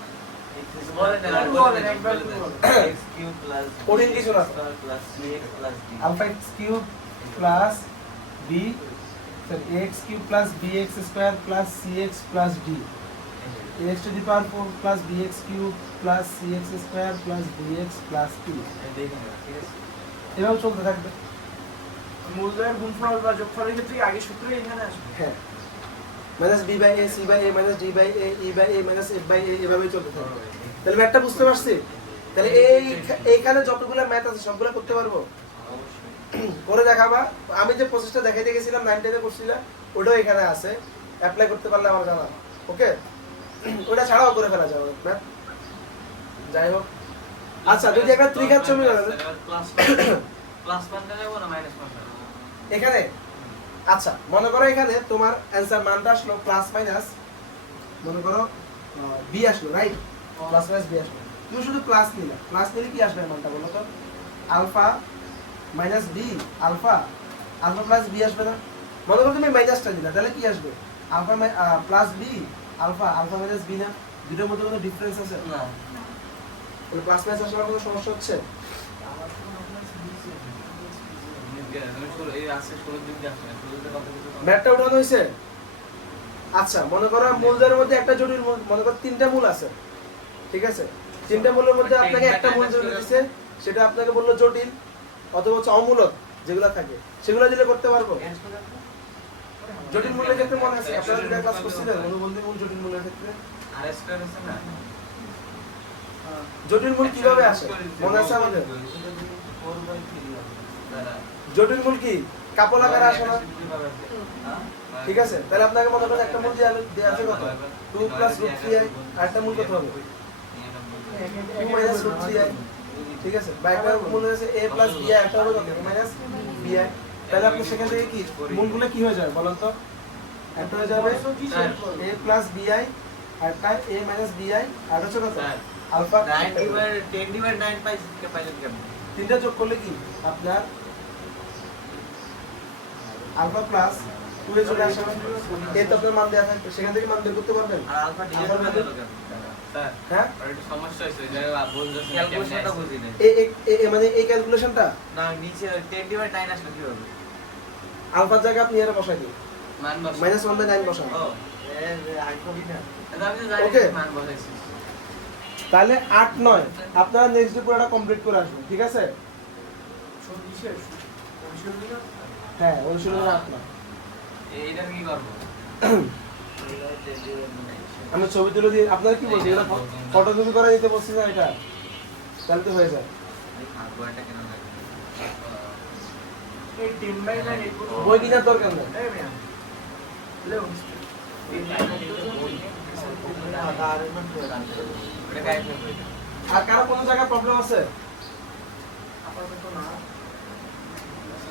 বলেন, বলেন, একবার বলেন। x কিউব প্লাস কঠিন কিছু না। Plus 3x plus d alpha x cube plus b x cube plus b x square plus c x plus d x to the power 4 plus b x cube plus c x square plus b x plus টি দেখে নাও, ঠিক আছে এভাবে চলতে থাকবে। মূলদয়ের গুণফল বা যোগফলের ক্ষেত্রে আগে সূত্র এখানে আসবে। হ্যাঁ minus B by a c by a minus D by a e by a minus f by a এভাবেই চলতে থাকবে। তাহলে ম্যাথটা বুঝতে পারছি? তাহলে এইখানে যতগুলো ম্যাথ আছে সবগুলো করতে পারবো? করে দেখাবা। আমি যে প্রসেসটা দেখাইতে গেছিলাম 9 10 এ করছিলাম ওটাও এখানে আছে, অ্যাপ্লাই করতে পারলে আমার জানা। ওকে, ওটা ছাড়াও করে ফেলা যাবে ম্যাথ। যাই হোক, আচ্ছা যদি একটা ত্রিঘাত সমীকরণ প্লাস মানটা নেব না মাইনাস মানটা নেব? এখানে, আচ্ছা মনে করো এখানে তোমার অ্যানসার মানটা আসলো প্লাস মাইনাস, মনে করো বি আসলো, রাইট? প্লাস মাইনাস বি আসলো, তুমি শুধু প্লাস নিলে, প্লাস নিলে কি আসবে মানটা বলো তো? Alpha minus B, alpha alpha plus B আসবে না? মনে করো তুমি মাইনাসটা দিলা, তাহলে কি আসবে? Alpha plus B, alpha alpha minus B না? দুটোর মধ্যে কোনো ডিফারেন্স আছে না তাহলে প্লাস মাইনাস আসার কোনো সমস্যা হচ্ছে? তুমি শুরু এই আজকে শুরুর দিন যাচ্ছে না, শুরুতে কত কিছু ম্যাথটা উঠানো হয়েছে? আচ্ছা মনে করো মূলদের মধ্যে একটা জটিল মূল, মনে করো 3টা মূল আছে, ঠিক আছে? 3টা মূলের মধ্যে আপনাকে একটা মূল জটিল দিছে, সেটা আপনাকে বললো জটিল অথবা হচ্ছে অমূলক যেগুলো থাকে সেগুলো দিলে করতে পারবো। জটিল মূলের ক্ষেত্রে মনে আছে আপনারা যেটা ক্লাস করছিলেন অনুবন্ধী মূল জটিল মূলের ক্ষেত্রে? আর স্কয়ার আছে না? জটিল মূল কিভাবে আসে মনে আছে আমাদের? 4/3 দাঁড়া। জটিল মূল কি কাপল আকারে আসে না? ঠিক আছে, তাহলে আপনাকে মনে করেন একটা মূল দেওয়া আছে কত? 2 + √3i, আর একটা মূল কত হবে? 2 - √3i, ঠিক আছে? বা একটা মূল আছে a + bi, একটা হবে কত? - bi। তাহলে আপনি সেখান থেকে কি মূলগুলো কি হয়ে যাবে বলেন তো? একটা হয়ে যাবে a + bi, আর একটা a - bi, আর হচ্ছে কত? আলফা 10/9 পাইছেন কেমন? তিনটা যোগ করলে কি আপনার আলফা প্লাস 2 এ চলে আসে, এ তো আপনার মান দেওয়া থাকবে, সেখান থেকে মান বের করতে পারবেন। আর আলফা ডি এর আলফা মান ডি- হলো কেমন? স্যার হ্যাঁ, আর একটু সমস্যা হয়েছে যে বলতেছে না ক্যালকুলেশনটা বুঝি না। মানে এই ক্যালকুলেশনটা না নিচে 10/9 আসলে কি হবে? আলফার জায়গায় আপনি এর বসাই দিন, মান বস -1/9 বসান। ও আইফোনই না। আমি তো জানি Okay. মান বসাইছি তাহলে 8 9 আপনারা নেক্সট ডে পুরোটা কমপ্লিট করে আসবেন, ঠিক আছে? হ্যাঁ অনুশীলনের 8 9 এইটা কি করব? আমরা ছবি তুলে দিয়ে আপনারা কি বলছেন এটা ফটোকপি করে দিতে বলছি না, এটা তাহলে তো হয়ে যায়। বইটা কেন লাগে? এই 10/9 এই পুরো বই কেনার দরকার নেই। এই মিয়া লেও এই এটা কাই হবে? আর কারো কোনো জায়গায় প্রবলেম আছে? আপাতত না